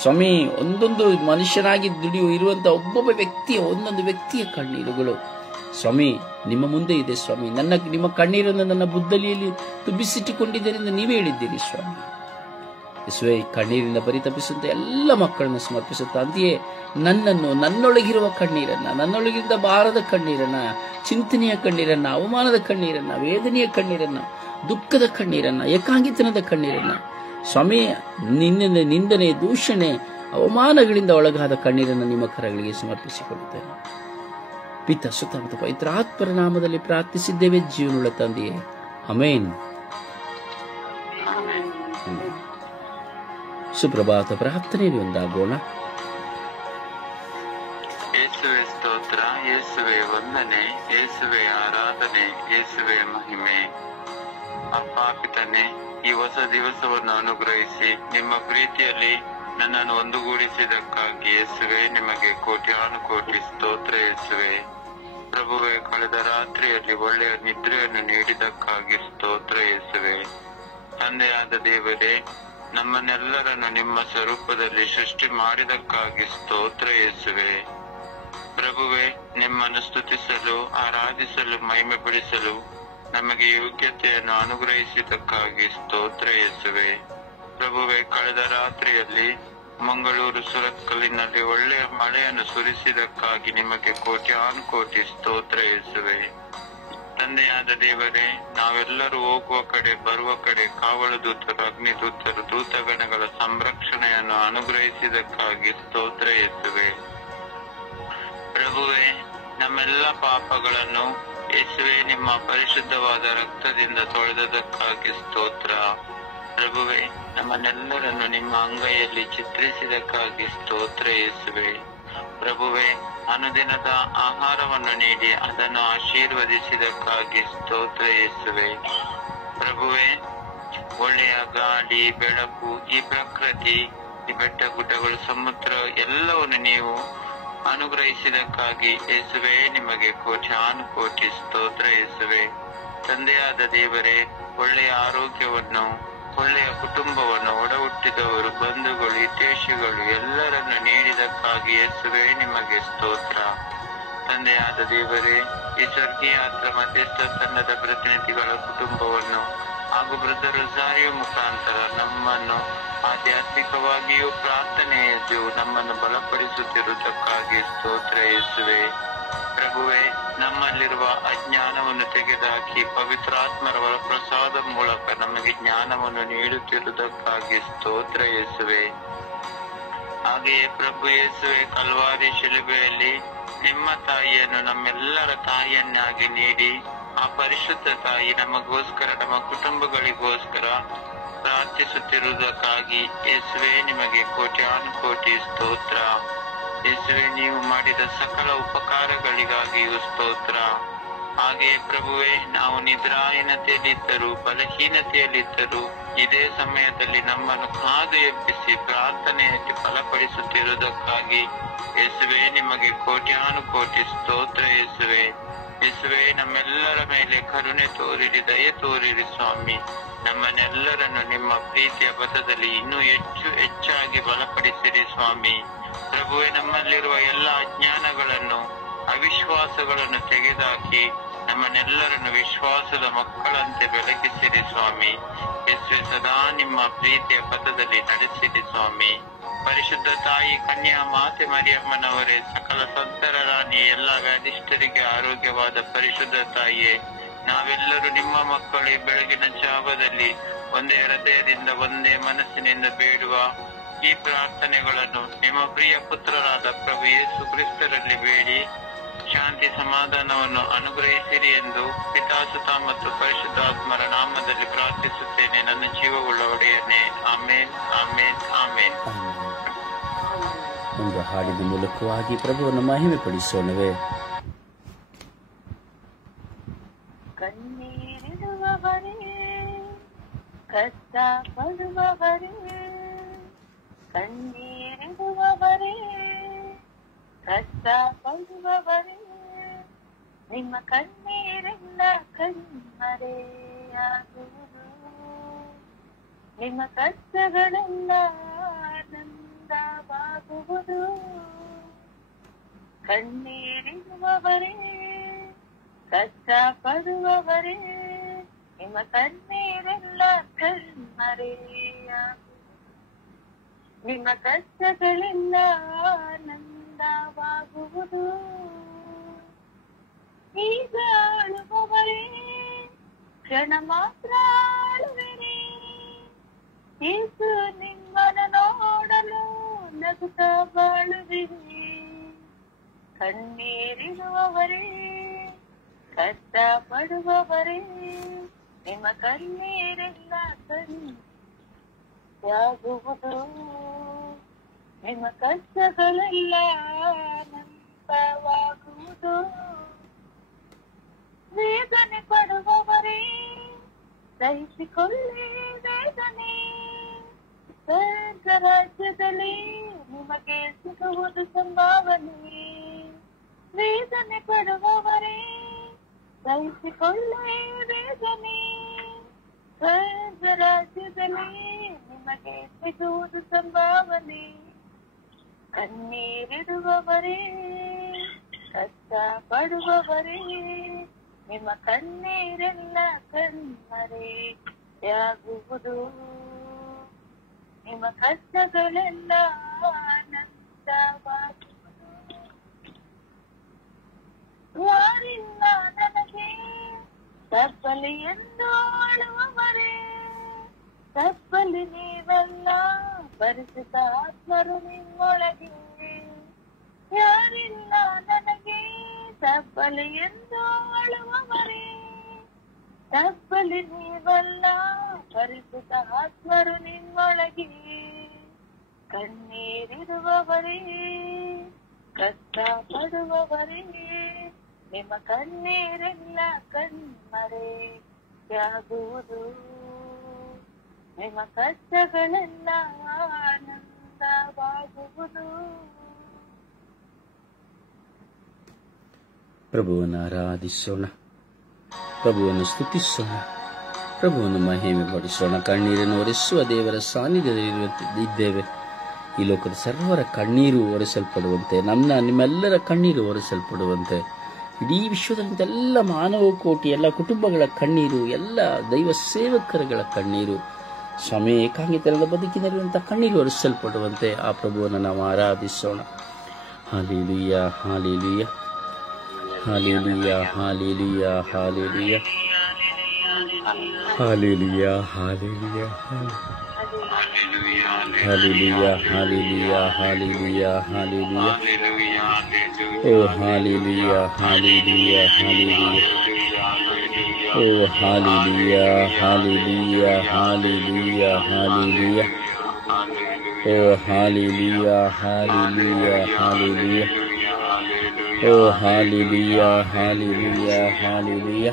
ಸ್ವಾಮಿ, ಒಂದೊಂದು ಮನುಷ್ಯನಾಗಿ ದುಡಿಯುವ ಇರುವಂತಹ ಒಬ್ಬೊಬ್ಬ ವ್ಯಕ್ತಿಯ, ಒಂದೊಂದು ವ್ಯಕ್ತಿಯ ಕಣ್ಣೀರುಗಳು ಸ್ವಾಮಿ ನಿಮ್ಮ ಮುಂದೆ ಇದೆ ಸ್ವಾಮಿ. ನಿಮ್ಮ ಕಣ್ಣೀರನ್ನು ನನ್ನ ಬುದ್ದಲಿಯಲ್ಲಿ ತುಂಬಿಸಿಟ್ಟುಕೊಂಡಿದ್ದರಿಂದ ನೀವೇ ಹೇಳಿದ್ದೀರಿ ಸ್ವಾಮಿ. ಯೇಸುವೇ, ಕಣ್ಣೀರಿನಿಂದ ಪರಿತಪಿಸುವಂತ ಎಲ್ಲ ಮಕ್ಕಳನ್ನು ಸಮರ್ಪಿಸುತ್ತಾ, ಅಂತೆಯೇ ನನ್ನನ್ನು, ನನ್ನೊಳಗಿರುವ ಕಣ್ಣೀರನ್ನ, ನನ್ನೊಳಗಿಂದ ಭಾರದ ಕಣ್ಣೀರನ್ನ, ಚಿಂತನೆಯ ಕಣ್ಣೀರನ್ನ, ಅವಮಾನದ ಕಣ್ಣೀರನ್ನ, ವೇದನೆಯ ಕಣ್ಣೀರನ್ನ, ದುಃಖದ ಕಣ್ಣೀರನ್ನ, ಏಕಾಂಗಿತನದ ಕಣ್ಣೀರನ್ನ ಸ್ವಾಮಿ, ನಿಂದನೆ, ದೂಷಣೆ, ಅವಮಾನಗಳಿಂದ ಒಳಗಾದ ಕಣ್ಣೀರನ್ನು ನಿಮ್ಮ ಕರಗಳಿಗೆ ಸಮರ್ಪಿಸಿಕೊಳ್ಳುತ್ತೇನೆ. ಪಿತ, ಸುತ ಮತ್ತು ಪವಿತ್ರಾತ್ಮರ ನಾಮದಲ್ಲಿ ಪ್ರಾರ್ಥಿಸಿದ್ದೇವೆ ಜೀವನುಳ್ಳ ತಂದೆಯೇ, ಆಮೆನ್. ಸುಪ್ರಭಾತ ಪ್ರಾರ್ಥನೆಯಲ್ಲಿ ಒಂದಾಗೋಣ. ಯೇಸುವೆ ಸ್ತೋತ್ರ, ಯೇಸುವೆ ವಂದನೆ, ಯೇಸುವೆ ಆರಾಧನೆ, ಯೇಸುವೆ ಮಹಿಮೆ. ಅಪ್ಪ ಪಿತನೆ, ಈ ಹೊಸ ದಿವಸವನ್ನು ಅನುಗ್ರಹಿಸಿ ನಿಮ್ಮ ಪ್ರೀತಿಯಲ್ಲಿ ನನ್ನನ್ನು ಒಂದುಗೂಡಿಸಿದ್ದಕ್ಕಾಗಿ ಯೇಸುವೆ ನಿಮಗೆ ಕೋಟ್ಯಾನುಕೋಟಿ ಸ್ತೋತ್ರ. ಯೇಸುವೆ ಪ್ರಭುವೆ, ಕಳೆದ ರಾತ್ರಿಯಲ್ಲಿ ಒಳ್ಳೆಯ ನಿದ್ರೆಯನ್ನು ನೀಡಿದ್ದಕ್ಕಾಗಿ ಸ್ತೋತ್ರ. ಯೇಸುವೆ ತಂದೆಯಾದ ದೇವರೇ, ನಮ್ಮನ್ನೆಲ್ಲರನ್ನು ನಿಮ್ಮ ಸ್ವರೂಪದಲ್ಲಿ ಸೃಷ್ಟಿ ಮಾಡಿದಕ್ಕಾಗಿ ಸ್ತೋತ್ರ. ಯೇಸುವೆ ಪ್ರಭುವೆ, ನಿಮ್ಮನ್ನು ಸ್ತುತಿಸಲು, ಆರಾಧಿಸಲು, ಮಹಿಮೆಪಡಿಸಲು ನಮಗೆ ಯೋಗ್ಯತೆಯನ್ನು ಅನುಗ್ರಹಿಸಿದ್ದಕ್ಕಾಗಿ ಸ್ತೋತ್ರ. ಯೇಸುವೆ ಪ್ರಭುವೆ, ಕಳೆದ ರಾತ್ರಿಯಲ್ಲಿ ಮಂಗಳೂರು, ಸುರತ್ಕಲ್ಲಿನಲ್ಲಿ ಒಳ್ಳೆಯ ಮಳೆಯನ್ನು ಸುರಿಸಿದಕ್ಕಾಗಿ ನಿಮಗೆ ಕೋಟ್ಯಾನುಕೋಟಿ ಸ್ತೋತ್ರ. ಯೇಸುವೆ ತಂದೆಯಾದ ದೇವರೇ, ನಾವೆಲ್ಲರೂ ಹೋಗುವ ಕಡೆ ಬರುವ ಕಡೆ ಕಾವಲು ದೂತರು, ಅಗ್ನಿದೂತರು, ದೂತಗಣಗಳ ಸಂರಕ್ಷಣೆಯನ್ನು ಅನುಗ್ರಹಿಸಿದಕ್ಕಾಗಿ ಸ್ತೋತ್ರ. ಯೇಸುವೆ ಪ್ರಭುವೆ, ನಮ್ಮೆಲ್ಲ ಪಾಪಗಳನ್ನು ಯೇಸುವೆ ನಿಮ್ಮ ಪರಿಶುದ್ಧವಾದ ರಕ್ತದಿಂದ ತೊಳೆದಕ್ಕಾಗಿ ಸ್ತೋತ್ರ. ಪ್ರಭುವೆ, ನಮ್ಮನ್ನೆಲ್ಲರನ್ನು ನಿಮ್ಮ ಅಂಗೈಯಲ್ಲಿ ಚಿತ್ರಿಸಿದಕ್ಕಾಗಿ ಸ್ತೋತ್ರ. ಯೇಸುವೆ ಪ್ರಭುವೆ, ಅನುದಿನದ ಆಹಾರವನ್ನು ನೀಡಿ ಅದನ್ನು ಆಶೀರ್ವದಿಸಿದಕ್ಕಾಗಿ ಸ್ತೋತ್ರ. ಯೇಸುವೆ ಪ್ರಭುವೆ, ಒಳ್ಳೆಯ ಗಾಳಿ, ಬೆಳಕು, ಈ ಪ್ರಕೃತಿ, ಈ ಬೆಟ್ಟ ಗುಡ್ಡಗಳು, ಸಮುದ್ರ ಎಲ್ಲವನ್ನು ನೀವು ಅನುಗ್ರಹಿಸಿದಕ್ಕಾಗಿ ಯೇಸುವೆ ನಿಮಗೆ ಕೋಟ್ಯಾನುಕೋಟಿ ಸ್ತೋತ್ರ. ಯೇಸುವೆ ತಂದೆಯಾದ ದೇವರೇ, ಒಳ್ಳೆಯ ಆರೋಗ್ಯವನ್ನು, ಒಳ್ಳೆಯ ಕುಟುಂಬವನ್ನು, ಒಡ ಹುಟ್ಟಿದವರು, ಬಂಧುಗಳು, ಹಿತೈಷಿಗಳು ಎಲ್ಲರನ್ನು ನೀಡಿದಕ್ಕಾಗಿ ಯೇಸುವೆ ನಿಮಗೆ ಸ್ತೋತ್ರ. ತಂದೆಯಾದ ದೇವರೇ, ಈ ಸ್ವರ್ಗೀಯ ಮಧ್ಯಸ್ಥ ತಂಡದ ಪ್ರತಿನಿಧಿಗಳ ಕುಟುಂಬವನ್ನು ಹಾಗೂ ಬ್ರದರ್ ರೋಸಾರಿಯೋ ಮುಖಾಂತರ ನಮ್ಮನ್ನು ಆಧ್ಯಾತ್ಮಿಕವಾಗಿಯೂ ಪ್ರಾರ್ಥನೆಯು ನಮ್ಮನ್ನು ಬಲಪಡಿಸುತ್ತಿರುವುದಕ್ಕಾಗಿ ಸ್ತೋತ್ರ ಯೇಸುವೆ. ಪ್ರಭುವೆ, ನಮ್ಮಲ್ಲಿರುವ ಅಜ್ಞಾನವನ್ನು ತೆಗೆದುಹಾಕಿ ಪವಿತ್ರಾತ್ಮರ ವರಪ್ರಸಾದ ಮೂಲಕ ನಮಗೆ ಜ್ಞಾನವನ್ನು ನೀಡುತ್ತಿರುವುದಕ್ಕಾಗಿ ಸ್ತೋತ್ರ ಯೇಸುವೆ. ಹಾಗೆಯೇ ಪ್ರಭು ಯೇಸುವೆ, ಕಲ್ವಾರಿ ಶಿಲುಬೆಯಲ್ಲಿ ನಿಮ್ಮ ತಾಯಿಯನ್ನು ನಮ್ಮೆಲ್ಲರ ತಾಯಿಯನ್ನಾಗಿ ನೀಡಿ ಆ ಪರಿಶುದ್ಧ ತಾಯಿ ನಮಗೋಸ್ಕರ, ನಮ್ಮ ಕುಟುಂಬಗಳಿಗೋಸ್ಕರ ಪ್ರಾರ್ಥಿಸುತ್ತಿರುವುದಕ್ಕಾಗಿ ಯೇಸುವೆ ನಿಮಗೆ ಕೋಟ್ಯಾನುಕೋಟಿ ಸ್ತೋತ್ರ. ಯೇಸುವೆ, ನೀವು ಮಾಡಿದ ಸಕಲ ಉಪಕಾರಗಳಿಗಾಗಿಯೂ ಸ್ತೋತ್ರ. ಹಾಗೆಯೇ ಪ್ರಭುವೆ, ನಾವು ನಿದ್ರಾಹೀನತೆಯಲ್ಲಿದ್ದರೂ, ಬಲಹೀನತೆಯಲ್ಲಿದ್ದರೂ ಇದೇ ಸಮಯದಲ್ಲಿ ನಮ್ಮನ್ನು ಕಾದು ಎಬ್ಬಿಸಿ ಪ್ರಾರ್ಥನೆಯಲ್ಲಿ ಬಲಪಡಿಸುತ್ತಿರುವುದಕ್ಕಾಗಿ ಯೇಸುವೆ ನಿಮಗೆ ಕೋಟ್ಯಾನುಕೋಟಿ ಸ್ತೋತ್ರ ಯೇಸುವೆ. ಯೇಸುವೆ, ನಮ್ಮೆಲ್ಲರ ಮೇಲೆ ಕರುಣೆ ತೋರಿರಿ, ದಯೆ ತೋರಿರಿ ಸ್ವಾಮಿ. ನಮ್ಮನ್ನೆಲ್ಲರನ್ನು ನಿಮ್ಮ ಪ್ರೀತಿಯ ಪಥದಲ್ಲಿ ಇನ್ನೂ ಹೆಚ್ಚಾಗಿ ಬಲಪಡಿಸಿರಿ ಸ್ವಾಮಿ. ಪ್ರಭುವೆ, ನಮ್ಮಲ್ಲಿರುವ ಎಲ್ಲ ಅಜ್ಞಾನಗಳನ್ನು, ಅವಿಶ್ವಾಸಗಳನ್ನು ತೆಗೆದುಹಾಕಿ ನಮ್ಮನ್ನೆಲ್ಲರನ್ನು ವಿಶ್ವಾಸದ ಮಕ್ಕಳಂತೆ ಬೆಳಗಿಸಿರಿ ಸ್ವಾಮಿ. ಯೇಸುವೆ, ಸದಾ ನಿಮ್ಮ ಪ್ರೀತಿಯ ಪಥದಲ್ಲಿ ನಡೆಸಿರಿ ಸ್ವಾಮಿ. ಪರಿಶುದ್ಧ ತಾಯಿ ಕನ್ಯಾ ಮಾತೆ ಮರಿಯಮ್ಮನವರೇ, ಸಕಲ ಸಂತರ ರಾಣಿ, ಎಲ್ಲ ವ್ಯಾಧಿಷ್ಠರಿಗೆ ಆರೋಗ್ಯವಾದ ಪರಿಶುದ್ಧ ತಾಯಿಯೇ, ನಾವೆಲ್ಲರೂ ನಿಮ್ಮ ಮಕ್ಕಳು ಈ ಬೆಳಗಿನ ಜಾವದಲ್ಲಿ ಒಂದೇ ಹೃದಯದಿಂದ ಒಂದೇ ಮನಸ್ಸಿನಿಂದ ಬೇಡುವ ಈ ಪ್ರಾರ್ಥನೆಗಳನ್ನು ನಿಮ್ಮ ಪ್ರಿಯ ಪುತ್ರರಾದ ಪ್ರಭು ಯೇಸು ಕ್ರಿಸ್ತರಲ್ಲಿ ಬೇಡಿ ಶಾಂತಿ ಸಮಾಧಾನವನ್ನು ಅನುಗ್ರಹಿಸಿರಿ ಎಂದು ಪಿತಾಸುತ ಮತ್ತು ಪರಿಶುದ್ಧಾತ್ಮರ ನಾಮದಲ್ಲಿ ಪ್ರಾರ್ಥಿಸುತ್ತೇನೆ, ನನ್ನ ಜೀವವುಳ್ಳ ಒಡೆಯನೇ. ಆಮೇನ್, ಆಮೇನ್, ಆಮೇನ್. ಒಂದು ಹಾಡಿನ ಮೂಲಕವಾಗಿ ಪ್ರಭುವನ್ನು ಮಹಿಮೆ ಪಡಿಸೋಣವೇ. ಕಣ್ಣೀರಿಡುವವರೇ, ಕಷ್ಟ ಪಡುವವರೇ, ಕಣ್ಣೀರಿಡುವವರೇ, ಕಷ್ಟ ಪಡುವವರೇ, ನಿಮ್ಮ ಕಣ್ಣೀರೆಲ್ಲ ಕಣ್ಮರೆಯಾಗುವುದು, ನಿಮ್ಮ ಕಷ್ಟಗಳೆಲ್ಲ ಆನಂದವಾಗುವುದು. ಕಣ್ಣೀರಿಡುವವರೇ, ಕಷ್ಟ ಪಡುವವರೇ, ನಿಮ್ಮ ಕಣ್ಣೀರೆಲ್ಲ ಕಣ್ಮರೆಯಾಗುವುದು, ನಿಮ್ಮ ಕಷ್ಟಗಳೆಲ್ಲ ಆನಂದವಾಗುವುದು. ಈಗ ಅಳುವವರೇ, ಕ್ಷಣ ಮಾತ್ರ ಅಳುವಿರಿ, ಯೇಸು ನಿಮ್ಮನ್ನು ನೋಡಲು ನಗುತ್ತಾ ಬಾಳುವಿರಿ. ಕಣ್ಣೀರಿಡುವವರೇ, ಕಷ್ಟ ಪಡುವವರೇ, ನಿಮ್ಮ ಕಣ್ಣೀರೆಲ್ಲ ಕಣ್ಣಾಗುವುದು, ನಿಮ್ಮ ಕಷ್ಟಗಳೆಲ್ಲ ಅನಂತವಾಗುವುದು. ವೇದನೆ ಪಡುವವರೇ, ಸಹಿಸಿಕೊಳ್ಳಿ ವೇದನೆ, ಸ್ವರ್ಗ ರಾಜ್ಯದಲ್ಲಿ ನಿಮಗೆ ಸಿಗುವುದು ಸಂಭಾವನೆ. ವೇದನೆ ಪಡುವವರೇ, ಸಹಿಸಿಕೊಳ್ಳಿ ವೇದನೆ, ಸ್ವರ್ಗ ರಾಜ್ಯದಲ್ಲಿ ನಿಮಗೆ ಸಿಗುವುದು ಸಂಭಾವನೆ. ಕಣ್ಣೀರಿಡುವವರೇ, ಕಷ್ಟ ಪಡುವವರೇ, ನಿಮ್ಮ ಕಣ್ಣೀರೆಲ್ಲ ಕಣ್ಮರೆಯಾಗುವುದು, ನಿಮ್ಮ ಕಷ್ಟಗಳೆಲ್ಲ ಆನಂದವಾಗುವುದು. ಯಾರಿಲ್ಲ ನನಗೆ ತಪ್ಪಲಿ ಎಂದು ಅಳುವವರೇ, ತಪ್ಪಲಿ ನೀವಲ್ಲ, ಪರಿಶುದ್ಧ ಆತ್ಮರು ನಿಮ್ಮೊಳಗೆ. ಯಾರಿಲ್ಲ ನನಗೆ ತಪ್ಪಲಿ ಎಂದು ಅಳುವವರೇ, ತಪ್ಪಲಿ ನೀವಲ್ಲ, ಪರಿಶುದ್ಧ ಆತ್ಮರು ನಿಮ್ಮೊಳಗೆ. ಕಣ್ಣೀರಿಡುವವರೇ, ಕಷ್ಟ ಪಡುವವರೇ, ನಿಮ್ಮ ಕಣ್ಣೀರೆಲ್ಲ ಕಣ್ಮರೆಯಾಗುವುದು, ನಿಮ್ಮ ಕಷ್ಟಗಳೆಲ್ಲ ಆನಂದವಾಗುವುದು. ಪ್ರಭುವನ್ನು ಆರಾಧಿಸೋಣ, ಪ್ರಭುವನ್ನು ಸ್ತುತಿಸೋಣ. ಪ್ರಭುವನ್ನು ಮಹಿಮೆ ಪಡಿಸೋಣ. ಕಣ್ಣೀರನ್ನು ಒರೆಸುವ ದೇವರ ಸಾನ್ನಿಧ್ಯದಲ್ಲಿ ಇದ್ದೇವೆ. ಈ ಲೋಕದ ಸರ್ವರ ಕಣ್ಣೀರು ಒರೆಸಲ್ಪಡುವಂತೆ, ನಿಮ್ಮೆಲ್ಲರ ಕಣ್ಣೀರು ಒರೆಸಲ್ಪಡುವಂತೆ, ಇಡೀ ವಿಶ್ವದಂತೆಲ್ಲ ಮಾನವ ಕೋಟಿ, ಎಲ್ಲ ಕುಟುಂಬಗಳ ಕಣ್ಣೀರು, ಎಲ್ಲ ದೈವ ಸೇವಕರುಗಳ ಕಣ್ಣೀರು, ಸ್ವಾಮಿ ಏಕಾಂಗಿತನದ ಬದುಕಿನಲ್ಲಿರುವಂತಹ ಕಣ್ಣೀರು ಒರೆಸಲ್ಪಡುವಂತೆ ಆ ಪ್ರಭುವನ್ನು ನಾವು ಆರಾಧಿಸೋಣ. Hallelujah, hallelujah, hallelujah, hallelujah, hallelujah, hallelujah, hallelujah, hallelujah, hallelujah, hallelujah, hallelujah. ಓ ಹಾಲೆಲೂಯ, ಹಾಲೆಲೂಯ, ಹಾಲೆಲೂಯ. ಓ ಹಾಲೆಲೂಯ, ಹಾಲೆಲೂಯ, ಹಾಲೆಲೂಯ, ಹಾಲೆಲೂಯ. ಓ ಹಾಲೆಲೂಯ, ಹಾಲೆಲೂಯ, ಹಾಲೆಲೂಯ. ಓ ಹಾಲೆಲೂಯ, ಹಾಲೆಲೂಯ, ಹಾಲೆಲೂಯ.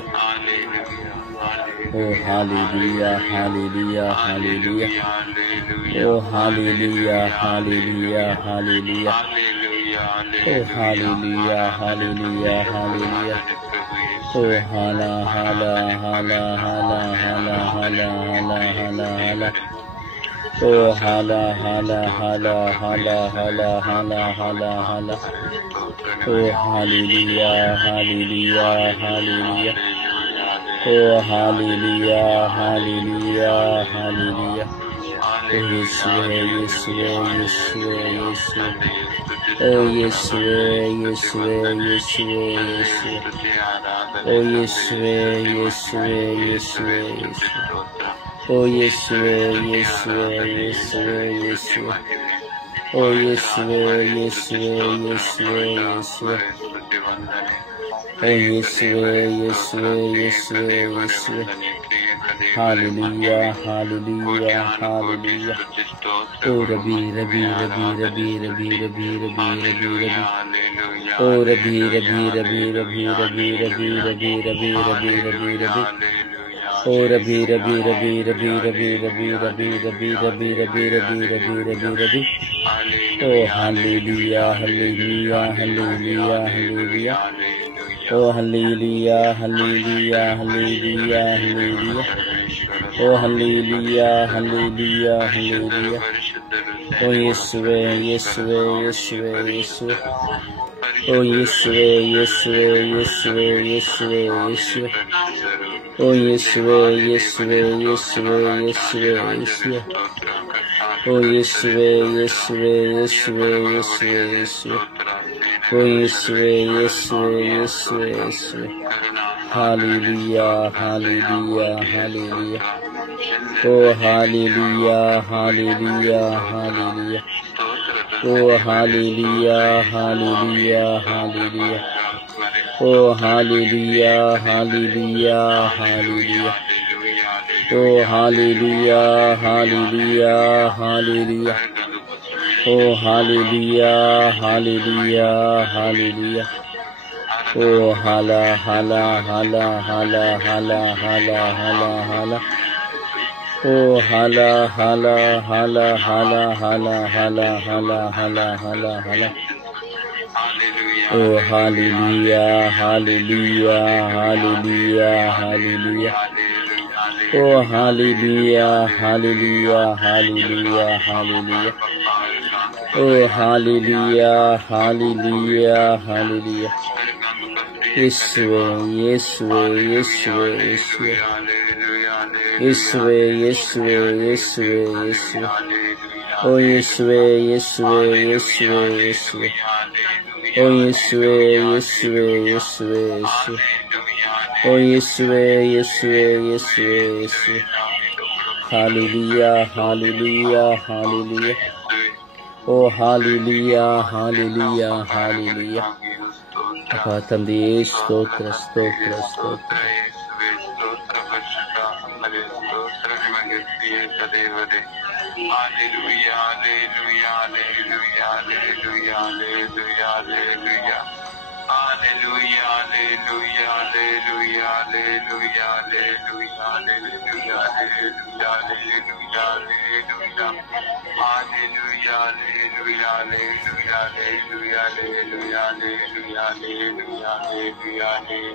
ಓ ಹಾಲೆಲೂಯ, ಹಾಲೆಲೂಯ, ಹಾಲೆಲೂಯ. ಓ ಹಾಲೆಲೂಯ, ಹಾಲೆಲೂಯ, ಹಾಲೆಲೂಯ. ಓ ಹಾಲೆಲೂಯ, ಹಾಲೆಲೂಯ, ಹಾಲೆಲೂಯ. ಓ ಹಾಲ ಹಾಲ ಹಾಲ ಹಾಲ ಹಾಲ ಹಾಲ ಹಾಲ ಹಾಲ ಹಾಲ. ಓ ಹಾಲ ಹಾಲ ಹಾಲ ಹಾಲ ಹಾಲ ಹಾಲ ಹಾಲ ಹಾಲ. ಓ ಹಾಲೆಲೂಯ, ಹಾಲೆಲೂಯ, ಹಾಲೆಲೂಯ. ಓ ಹಾಲೆಲೂಯ, ಹಾಲೆಲೂಯ, ಹಾಲೆಲೂಯ. ಓ ಯೇಸುವೇ, ಯೇಸುವೇ, ಯೇಸುವೇ, ಯೇಸುವೇ. ಓ ಯೇಸುವೇ, ಯೇಸುವೇ, ಯೇಸುವೇ, ಯೇಸುವೇ. ಓ ಯೇಸುವೇ, ಯೇಸುವೇ, ಯೇಸುವೇ, ಯೇಸುವೇ. ಓ ಯೇಸುವೇ, ಯೇಸುವೇ, ಯೇಸುವೇ, ಯೇಸುವೇ. ಓ ಯೇಸುವೇ, ಯೇಸುವೇ, ಯೇಸುವೇ, ಯೇಸುವೇ. ಓ ಯೇಸುವೇ, ಯೇಸುವೇ, ಯೇಸುವೇ, ಯೇಸುವೇ. Hallelujah, hallelujah, hallelujah. ಓ ರಬಿ ರಬಿ ರಬಿ ರಬಿ ರಬಿ ರಬಿ ರಬಿ ರಬಿ ರಬಿ. ಓ ರಬಿ ರಬಿ ರಬಿ ರಬಿ ರಬಿ ರಬಿ ರಬಿ ರಬಿ ರಬಿ ರಬಿ ರಬಿ. ಓ ರಬಿ ರಬಿ ರಬಿ ರಬಿ ರಬಿ ರಬಿ ರಬಿ ರಬಿ ರಬಿ ರಬಿ ರಬಿ ರಬಿ ರಬಿ ರಬಿ. ಓ ಹಲ್ಲೆಲೂಯ, ಹಲ್ಲೆಲೂಯ, ಹಲ್ಲೆಲೂಯ, ಹಲ್ಲೆಲೂಯ. ಓ ಹಲ್ಲೆಲೂಯ, ಹಲ್ಲೆಲೂಯ, ಹಲ್ಲೆಲೂಯ, ಹಲ್ಲೆಲೂಯ. ಓ ಹಲ್ಲೆಲೂಯ, ಹಲ್ಲೆಲೂಯ, ಹಲ್ಲೆಲೂಯ. ಓ ಯೇಸುವೇ, ಯೇಸುವೇ, ಯೇಸುವೇ, ಯೇಸುವೇ. ಓ ಯೇಸುವೇ, ಯೇಸುವೇ, ಯೇಸುವೇ, ಯೇಸುವೇ, ಯೇಸುವೇ. ಓ ಯೇಸುವೇ, ಯೇಸುವೇ, ಯೇಸುವೇ, ಯೇಸುವೇ, ಯೇಸುವೇ. ಓ ಯೇಸುವೇ, ಯೇಸುವೇ, ಯೇಸುವೇ, ಯೇಸುವೇ, ಯೇಸುವೇ. ಓ ಯೇಸುವೇ, ಯೇಸುವೇ, ಯೇಸುವೇ, ಯೇಸುವೇ. Hallelujah, hallelujah, hallelujah. ಓ ಹಾಲೆಲೂಯ, ಹಾಲೆಲೂಯ, ಹಾಲೆಲೂಯ. ಓ ಹಾಲೆಲೂಯ, ಹಾಲೆಲೂಯ, ಹಾಲೆಲೂಯ. ಓ ಹಾಲೆಲೂಯ, ಹಾಲೆಲೂಯ, ಹಾಲೆಲೂಯ. ಓ ಹಾಲೆಲೂಯ, ಹಾಲೆಲೂಯ, ಹಾಲೆಲೂಯ. ಓ ಹಾಲೆಲೂಯ, ಹಾಲೆಲೂಯ, ಹಾಲೆಲೂಯ. ಓ ಹಾಲ ಹಾಲ ಹಾಲ ಹಾಲ ಹಾಲ ಹಾಲ ಹಾಲ ಹಾಲ. ಓ ಹಾಲ ಹಾಲ ಹಾಲ ಹಾಲ ಹಾಲ ಹಾಲ ಹಾಲ ಹಾಲ ಹಾಲ ಹಾಲ. ಓ ಹಾಲೆಲೂಯ, ಹಾಲೆಲೂಯ, ಹಾಲೆಲೂಯ, ಹಾಲೆಲೂಯ. ಓ ಹಾಲೆಲೂಯ, ಹಾಲೆಲೂಯ, ಹಾಲೆಲೂಯ, ಹಾಲೆಲೂಯ. ಓ ಹಾಲೆಲೂಯ, ಹಾಲೆಲೂಯ, ಹಾಲೆಲೂಯ. ಯೇಸುವೇ, ಯೇಸುವೇ, ಯೇಸುವೇ, ಯೇಸುವೇ. ಯೇಸುವೇ, ಯೇಸುವೇ, ಯೇಸುವೇ, ಯೇಸುವೇ. ಓ ಯೇಸುವೇ, ಯೇಸುವೇ, ಯೇಸುವೇ, ಯೇಸುವೇ. ಓ ಯೇಸುವೇ, ಯೇಸುವೇ, ಯೇಸುವೇ, ಯೇಸುವೇ. ಓ ಯೇಸುವೇ, ಯೇಸುವೇ, ಯೇಸುವೇ, ಯೇಸುವೇ. Hallelujah, hallelujah, hallelujah. ಓ ಹಾಲೆಲೂಯ, ಹಾಲೆಲೂಯ, ಹಾಲೆಲೂಯ. ಅಪ್ಪ ತಂದೆಯೇ, ಸ್ತೋತ್ರ, ಸ್ತೋತ್ರ, ಸ್ತೋತ್ರ. Hallelujah, hallelujah, hallelujah, hallelujah, hallelujah, hallelujah. Hallelujah, hallelujah, hallelujah, hallelujah, hallelujah, hallelujah, hallelujah, hallelujah, hallelujah. Hallelujah, hallelujah, hallelujah, hallelujah, hallelujah, hallelujah, hallelujah, hallelujah, hallelujah.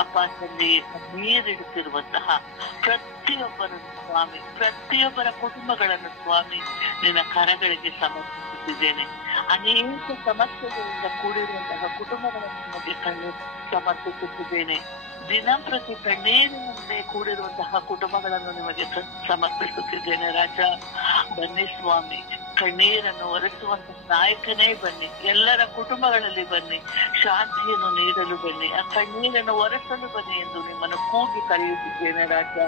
ಅಪ್ಪ ತಂದೆಯೇ, ನೀರಿಡುತ್ತಿರುವಂತಹ ಪ್ರತಿಯೊಬ್ಬರನ್ನು ಸ್ವಾಮಿ, ಪ್ರತಿಯೊಬ್ಬರ ಕುಟುಂಬಗಳನ್ನು ಸ್ವಾಮಿ ನಿನ್ನ ಕರಗಳಿಗೆ ಸಮರ್ಪಿಸುತ್ತಿದ್ದೇನೆ. ಅನೇಕ ಸಮಸ್ಯೆಗಳಿಂದ ಕೂಡಿರುವಂತಹ ಕುಟುಂಬಗಳನ್ನು ನಿಮಗೆ ಸಮರ್ಪಿಸುತ್ತಿದ್ದೇನೆ. ದಿನಂಪ್ರತಿ ಕಣ್ಣೀರಿನಂತೆ ಕೂಡಿರುವಂತಹ ಕುಟುಂಬಗಳನ್ನು ನಿಮಗೆ ಸಮರ್ಪಿಸುತ್ತಿದ್ದೇನೆ ರಾಜ. ಬನ್ನಿ ಸ್ವಾಮಿ, ಕಣ್ಣೀರನ್ನು ಒರೆಸುವಂತಹ ನಾಯಕನೇ ಬನ್ನಿ, ಎಲ್ಲರ ಕುಟುಂಬಗಳಲ್ಲಿ ಬನ್ನಿ, ಶಾಂತಿಯನ್ನು ನೀಡಲು ಬನ್ನಿ, ಆ ಕಣ್ಣೀರನ್ನು ಒರೆಸಲು ಬನ್ನಿ ಎಂದು ನಿಮ್ಮನ್ನು ಕೂಗಿ ಕರೆಯುತ್ತಿದ್ದೇನೆ ರಾಜ.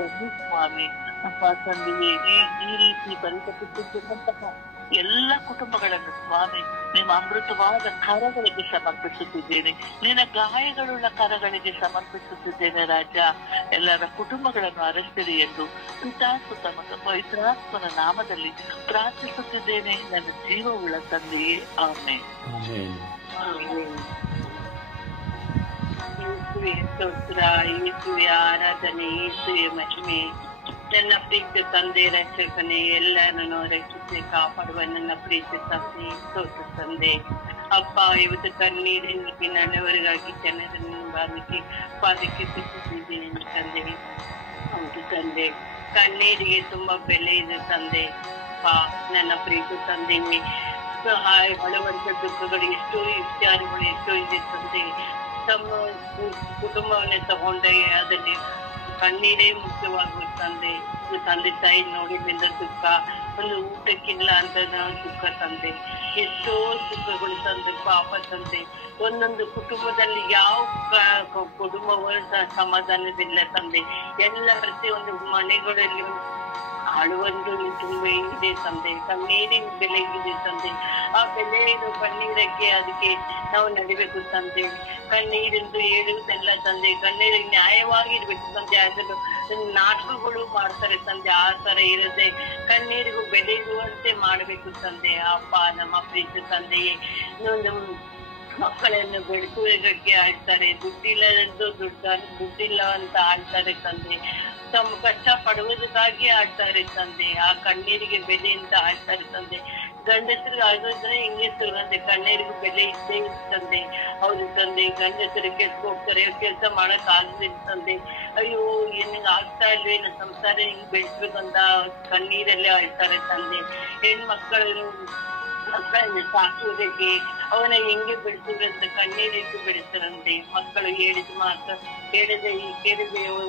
ಬನ್ನಿ ಸ್ವಾಮಿ. ಅಪ್ಪ ತಂದೆಯೇ, ಈ ರೀತಿ ಪರಿತಪಿಸುತ್ತಿರುವಂತಹ ಎಲ್ಲ ಕುಟುಂಬಗಳನ್ನು ಸ್ವಾಮಿ ನಿಮ್ಮ ಅಮೃತವಾದ ಕರಗಳಿಗೆ ಸಮರ್ಪಿಸುತ್ತಿದ್ದೇನೆ, ನಿನ್ನ ಗಾಯಗಳುಳ್ಳ ಕರಗಳಿಗೆ ಸಮರ್ಪಿಸುತ್ತಿದ್ದೇನೆ ರಾಜ. ಎಲ್ಲರ ಕುಟುಂಬಗಳನ್ನು ಅರಸಿರಿ ಎಂದು ಪಿತಾ ಸುತ ಮತ್ತು ಪವಿತ್ರಾತ್ಮನ ನಾಮದಲ್ಲಿ ಪ್ರಾರ್ಥಿಸುತ್ತಿದ್ದೇನೆ ನನ್ನ ಜೀವವುಳ್ಳ ತಂದೆಯೇ, ಆಮೆನ್. ಯೇಸುವೆ ಸ್ತೋತ್ರ, ಯೇಸುವೆ ಆರಾಧನೆ, ಯೇಸುವೆ ಮಹಿಮೆ. ನನ್ನ ಪ್ರೀತಿ ತಂದೆ, ರಕ್ಷಕನೇ, ಎಲ್ಲರನ್ನು ರಕ್ಷಿಸಿ ಕಾಪಾಡುವ ನನ್ನ ಪ್ರೀತಿ ತಂದೆ, ಸ್ತೋತ್ರ ತಂದೆ. ಅಪ್ಪ, ಇವತ್ತು ಕಣ್ಣೀರಿನಲ್ಲಿ ನನ್ನವರಿಗಾಗಿ ಜನರನ್ನು ಪಾದಕ್ಕೆ ಬಿಟ್ಟಿದ್ದೀನಿ ತಂದೆ. ಹೌದು ತಂದೆ, ಕಣ್ಣೀರಿಗೆ ತುಂಬಾ ಬೆಲೆ ಇದೆ ತಂದೆ. ನನ್ನ ಪ್ರೀತಿ ತಂದೆಗೆ ಹಲವಂತ ದುಃಖಗಳು ಎಷ್ಟೋ ವಿಚಾರಗಳು ಎಷ್ಟೋ ಇದೆ ತಂದೆ. ತಮ್ಮ ಕುಟುಂಬವನ್ನೇ ತಗೊಂಡೆ ಅದರಲ್ಲಿ ಕಣ್ಣೀರೇ ಮುಖ್ಯವಾಗುವ ತಂದೆ. ತಂದೆ ತಾಯಿ ನೋಡಿದ್ರಿಂದ ದುಃಖ, ಒಂದು ಊಟಕ್ಕಿಲ್ಲ ಅಂತ ದುಃಖ ತಂದೆ. ಎಷ್ಟೋ ದುಃಖಗಳು ತಂದೆ, ಪಾಪ ತಂದೆ. ಒಂದೊಂದು ಕುಟುಂಬದಲ್ಲಿ ಯಾವ ಕುಟುಂಬವೂ ಸಮಾಧಾನವಿಲ್ಲ ತಂದೆ. ಎಲ್ಲ ಪ್ರತಿಯೊಂದು ಮನೆಗಳಲ್ಲಿ ಆಳುವಂದು ತುಂಬ ಇದೆ ತಂದೆ. ಕಣ್ಣೀರಿನ ಬೆಲೆ ಇದೆ ತಂದೆ. ಆ ಬೆಲೆ ಕಣ್ಣೀರಕ್ಕೆ ಅದಕ್ಕೆ ನಾವು ನಡಿಬೇಕು ತಂದೆ. ಕಣ್ಣೀರಿಂದು ಹೇಳುವುದೆಲ್ಲ ತಂದೆ, ಕಣ್ಣೀರಿಗೆ ನ್ಯಾಯವಾಗಿರ್ಬೇಕು ತಂದೆ. ಅದನ್ನು ನಾಟಕಗಳು ಮಾಡ್ತಾರೆ ತಂದೆ, ಆ ತರ ಇರದೆ ಕಣ್ಣೀರಿಗೂ ಬೆಳೆಯುವಂತೆ ಮಾಡ್ಬೇಕು ತಂದೆ. ಅಪ್ಪ, ನಮ್ಮ ಪ್ರೀತಿ ತಂದೆಯೇ, ಮಕ್ಕಳನ್ನು ಬೆಳೆಸುವುದಕ್ಕೆ ಆಡ್ತಾರೆ, ದುಡ್ಡಿಲ್ಲ ಅಂತ ಆಡ್ತಾರೆ ತಂದೆ. ತಮ್ಮ ಕಷ್ಟ ಪಡುವುದಕ್ಕಾಗಿ ಆಡ್ತಾರೆ ತಂದೆ. ಆ ಕಣ್ಣೀರಿಗೆ ಬೆಲೆ ಅಂತ ಆಡ್ತಾರೆ ತಂದೆ. ಗಂಡಸರಿಗೆ ಆಗೋದ್ರೆ ಹೆಂಗಸರು ಅಂದ್ರೆ ಕಣ್ಣೀರಿಗೂ ಬೆಲೆ ಇದ್ದೇ ತಂದೆ. ಹೌದು ತಂದೆ, ಗಂಡಸರು ಕೆಲ್ಸ ಹೋಗ್ತಾರೆ, ಕೆಲಸ ಮಾಡಕ್ ಆಗಲಿಲ್ಲ ತಂದೆ. ಅಯ್ಯೋ ಏನಿಂಗ್ ಆಗ್ತಾ ಇಲ್ವೇ, ನನ್ನ ಸಂಸಾರ ಹಿಂಗ್ ಬೆಳೆಸ್ಬೇಕಂತ ಕಣ್ಣೀರಲ್ಲೇ ಆಡ್ತಾರೆ ತಂದೆ. ಹೆಣ್ಮಕ್ಕಳು ಮಕ್ಕಳನ್ನು ಸಾಕುವುದಕ್ಕೆ ಅವನ ಹೆಂಗೆ ಬೆಳೆಸುವುದಂತ ಕಣ್ಣೀರಿಟ್ಟು ಬೆಳೆಸ್ತಾರಂತೆ. ಮಕ್ಕಳು ಹೇಳಿದ ಮಾತು ಕೇಳದೆ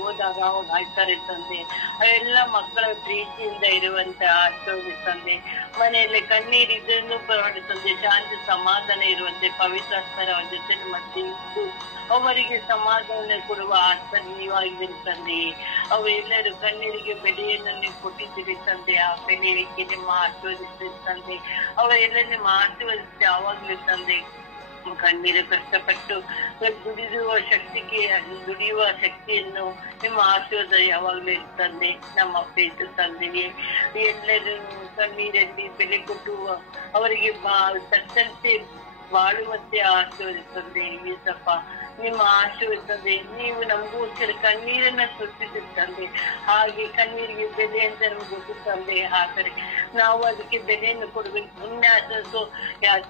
ಹೋದಾಗ ಅವಾಗ ಆಡ್ತಾರೆ ತಂದೆ. ಅವೆಲ್ಲ ಮಕ್ಕಳ ಪ್ರೀತಿಯಿಂದ ಇರುವಂತ ಆಶೋದು ತಂದೆ. ಮನೆಯಲ್ಲಿ ಕಣ್ಣೀರಿದ್ದನ್ನು ತಂದೆ, ಶಾಂತಿ ಸಮಾಧಾನ ಇರುವಂತೆ ಪವಿತ್ರಾತ್ಮರ ಜೊತೆ ಮತ್ತೆ ಇದ್ದು ಅವರಿಗೆ ಸಮಾಧಾನ ಕೊಡುವ ಆತ್ಮೀಯವಾಗಿದ್ದೀರಿ ತಂದೆ. ಅವೆಲ್ಲರೂ ಕಣ್ಣೀರಿಗೆ ಬೆಲೆಯನ್ನು ನೀವು ಕೊಟ್ಟಿದ್ದೀರಿ ತಂದೆ. ಆ ಬೆಲೆಗೆ ನಿಮ್ಮ ಆಶೀರ್ವದಿಸ್ತೀರಿ ತಂದೆ. ಅವರೆಲ್ಲ ನಿಮ್ಮ ಆಶೀರ್ವದಿಸಿ ಯಾವಾಗ್ಲೂ ತಂದೆ. ಕಣ್ಣೀರು ಕಷ್ಟಪಟ್ಟು ದುಡಿಯುವ ಶಕ್ತಿಯನ್ನು ನಿಮ್ಮ ಆಶೀರ್ವಾದ ಯಾವಾಗ್ಲೂ ತಂದೆ. ನಮ್ಮ ಪ್ರೀತಿ ತಂದೆಗೆ ಎಲ್ಲರೂ ಕಣ್ಣೀರಲ್ಲಿ ಬೆಲೆ ಕೊಟ್ಟು ಅವರಿಗೆ ತಕ್ಕಂತೆ ಬಾಳುವಂತೆ ಆಶೀರ್ವದಿಸ್ತಂದೆ. ಏಸಪ್ಪ, ನಿಮ್ಮ ಆಶೀರ್ವದಿಸ್ತಂದೆ. ನೀವು ನಮಗೋಸ್ಕರ ಕಣ್ಣೀರನ್ನ ಸೃಷ್ಟಿಸಿರ್ತಂದೆ. ಹಾಗೆ ಕಣ್ಣೀರಿಗೆ ಬೆಲೆ ಅಂತ ನಮ್ಗೆ ಗೊತ್ತಿರ್ತಂದೆ. ಆದರೆ ನಾವು ಅದಕ್ಕೆ ಬೆಲೆಯನ್ನು ಕೊಡ್ಬೇಕು.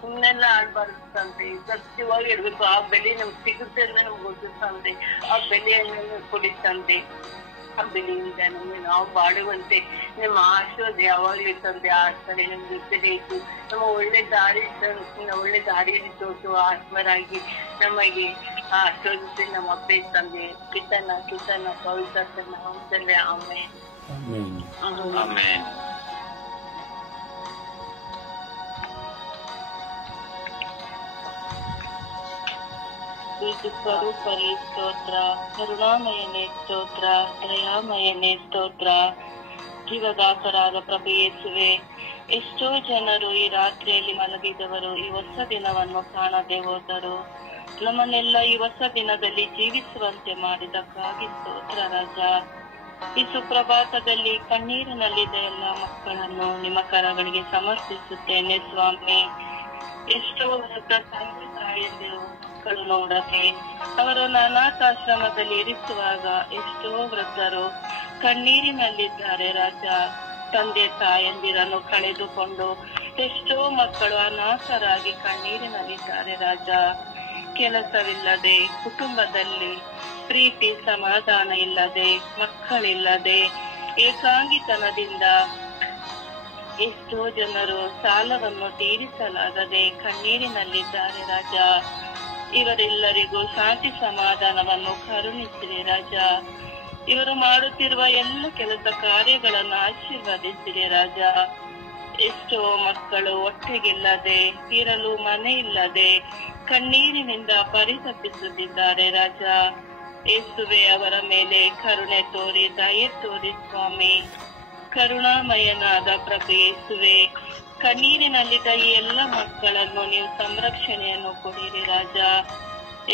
ಸುಮ್ಮನೆಲ್ಲ ಆಡ್ಬಾರ್ದು ತಂದೆ, ಸತ್ಯವಾಗಿ ಇಡ್ಬೇಕು. ಆ ಬೆಲೆ ನಮ್ಗೆ ಸಿಗುತ್ತೆ ಅಂತ ನಮ್ಗೆ ಗೊತ್ತಿರ್ತಂದೆ. ಆ ಬೆಲೆಯನ್ನು ಕೊಡಿಸ್ತಂದೆ. ಆ ಬೆಲೆಯಿಂದ ನಮ್ಗೆ ನಾವು ಬಾಳುವಂತೆ ನಿಮ್ಮ ಆಶೀರ್ವಾದ ಯಾವಾಗಲೂ ತಂದೆ. ಆ ಕಡೆ ನಮ್ಗೆ ಇತ್ತು ನಮ್ಮ ಒಳ್ಳೆ ದಾರಿಯಲ್ಲಿ ತೋರಿಸುವ ಆತ್ಮರಾಗಿ ನಮಗೆ ಆಶೀರ್ವದಿಸಿ ನಮ್ಮ ಅಪ್ಪೆ ತಂದೆ. ಕಿತನ ಪವಿತ್ರ ನಾಮದಲ್ಲಿ ಆಮೆನ್. ಸ್ವರೂಪರೇ ಸ್ತೋತ್ರ, ಕರುಣಾಮಯನೇ ಸ್ತೋತ್ರ, ದಯಾಮಯನೇ ಸ್ತೋತ್ರ. ಜೀವದಾಸರಾದ ಪ್ರಭು ಯೇಸುವೆ, ಎಷ್ಟೋ ಜನರು ಈ ರಾತ್ರಿಯಲ್ಲಿ ಮಲಗಿದವರು ಈ ಹೊಸ ದಿನವನ್ನು ಕಾಣದೆ ಹೋದರು. ನಮ್ಮನ್ನೆಲ್ಲ ಈ ಹೊಸ ದಿನದಲ್ಲಿ ಜೀವಿಸುವಂತೆ ಮಾಡಿದಕ್ಕಾಗಿ ಸ್ತೋತ್ರ ರಾಜ. ಈ ಸುಪ್ರಭಾತದಲ್ಲಿ ಕಣ್ಣೀರಿನಲ್ಲಿದ್ದ ಎಲ್ಲ ಮಕ್ಕಳನ್ನು ನಿಮ್ಮ ಕರಗಳಿಗೆ ಸಮರ್ಪಿಸುತ್ತೇನೆ ಸ್ವಾಮಿ. ಎಷ್ಟೋ ತಂದೆ ತಾಯಿಯಂದಿರು ಮಕ್ಕಳು ನೋಡದೆ ಅವರನ್ನು ಅನಾಥಾಶ್ರಮದಲ್ಲಿ ಇರಿಸುವಾಗ ಎಷ್ಟೋ ವೃದ್ಧರು ಕಣ್ಣೀರಿನಲ್ಲಿದ್ದಾರೆ ರಾಜ. ತಂದೆ ತಾಯಂದಿರನ್ನು ಕಳೆದುಕೊಂಡು ಎಷ್ಟೋ ಮಕ್ಕಳು ಅನಾಥರಾಗಿ ಕಣ್ಣೀರಿನಲ್ಲಿದ್ದಾರೆ ರಾಜ. ಕೆಲಸವಿಲ್ಲದೆ, ಕುಟುಂಬದಲ್ಲಿ ಪ್ರೀತಿ ಸಮಾಧಾನ ಇಲ್ಲದೆ, ಮಕ್ಕಳಿಲ್ಲದೆ, ಏಕಾಂಗಿತನದಿಂದ ಎಷ್ಟೋ ಜನರು ಸಾಲವನ್ನು ತೀರಿಸಲಾಗದೆ ಕಣ್ಣೀರಿನಲ್ಲಿದ್ದಾರೆ ರಾಜ. ಇವರೆಲ್ಲರಿಗೂ ಶಾಂತಿ ಸಮಾಧಾನವನ್ನು ಕರುಣಿಸಿರಿ ರಾಜ. ಇವರು ಮಾಡುತ್ತಿರುವ ಎಲ್ಲ ಕೆಲಸ ಕಾರ್ಯಗಳನ್ನು ಆಶೀರ್ವದಿಸಿರಿ ರಾಜ. ಎಷ್ಟೋ ಮಕ್ಕಳು ಹೊಟ್ಟೆಗಿಲ್ಲದೆ, ಇರಲು ಮನೆ ಇಲ್ಲದೆ ಕಣ್ಣೀರಿನಿಂದ ಪರಿತಪಿಸುತ್ತಿದ್ದಾರೆ ರಾಜ. ಯೇಸುವೆ, ಅವರ ಮೇಲೆ ಕರುಣೆ ತೋರಿ ದಯೆ ತೋರಿ ಸ್ವಾಮಿ. ಕರುಣಾಮಯನಾದ ಪ್ರಭು ಯೇಸುವೆ, ಕಣ್ಣೀರಿನಲ್ಲಿದ್ದ ಈ ಎಲ್ಲ ಮಕ್ಕಳನ್ನು ನೀವು ಸಂರಕ್ಷಣೆಯನ್ನು ಕೊಡಿರಿ ರಾಜ.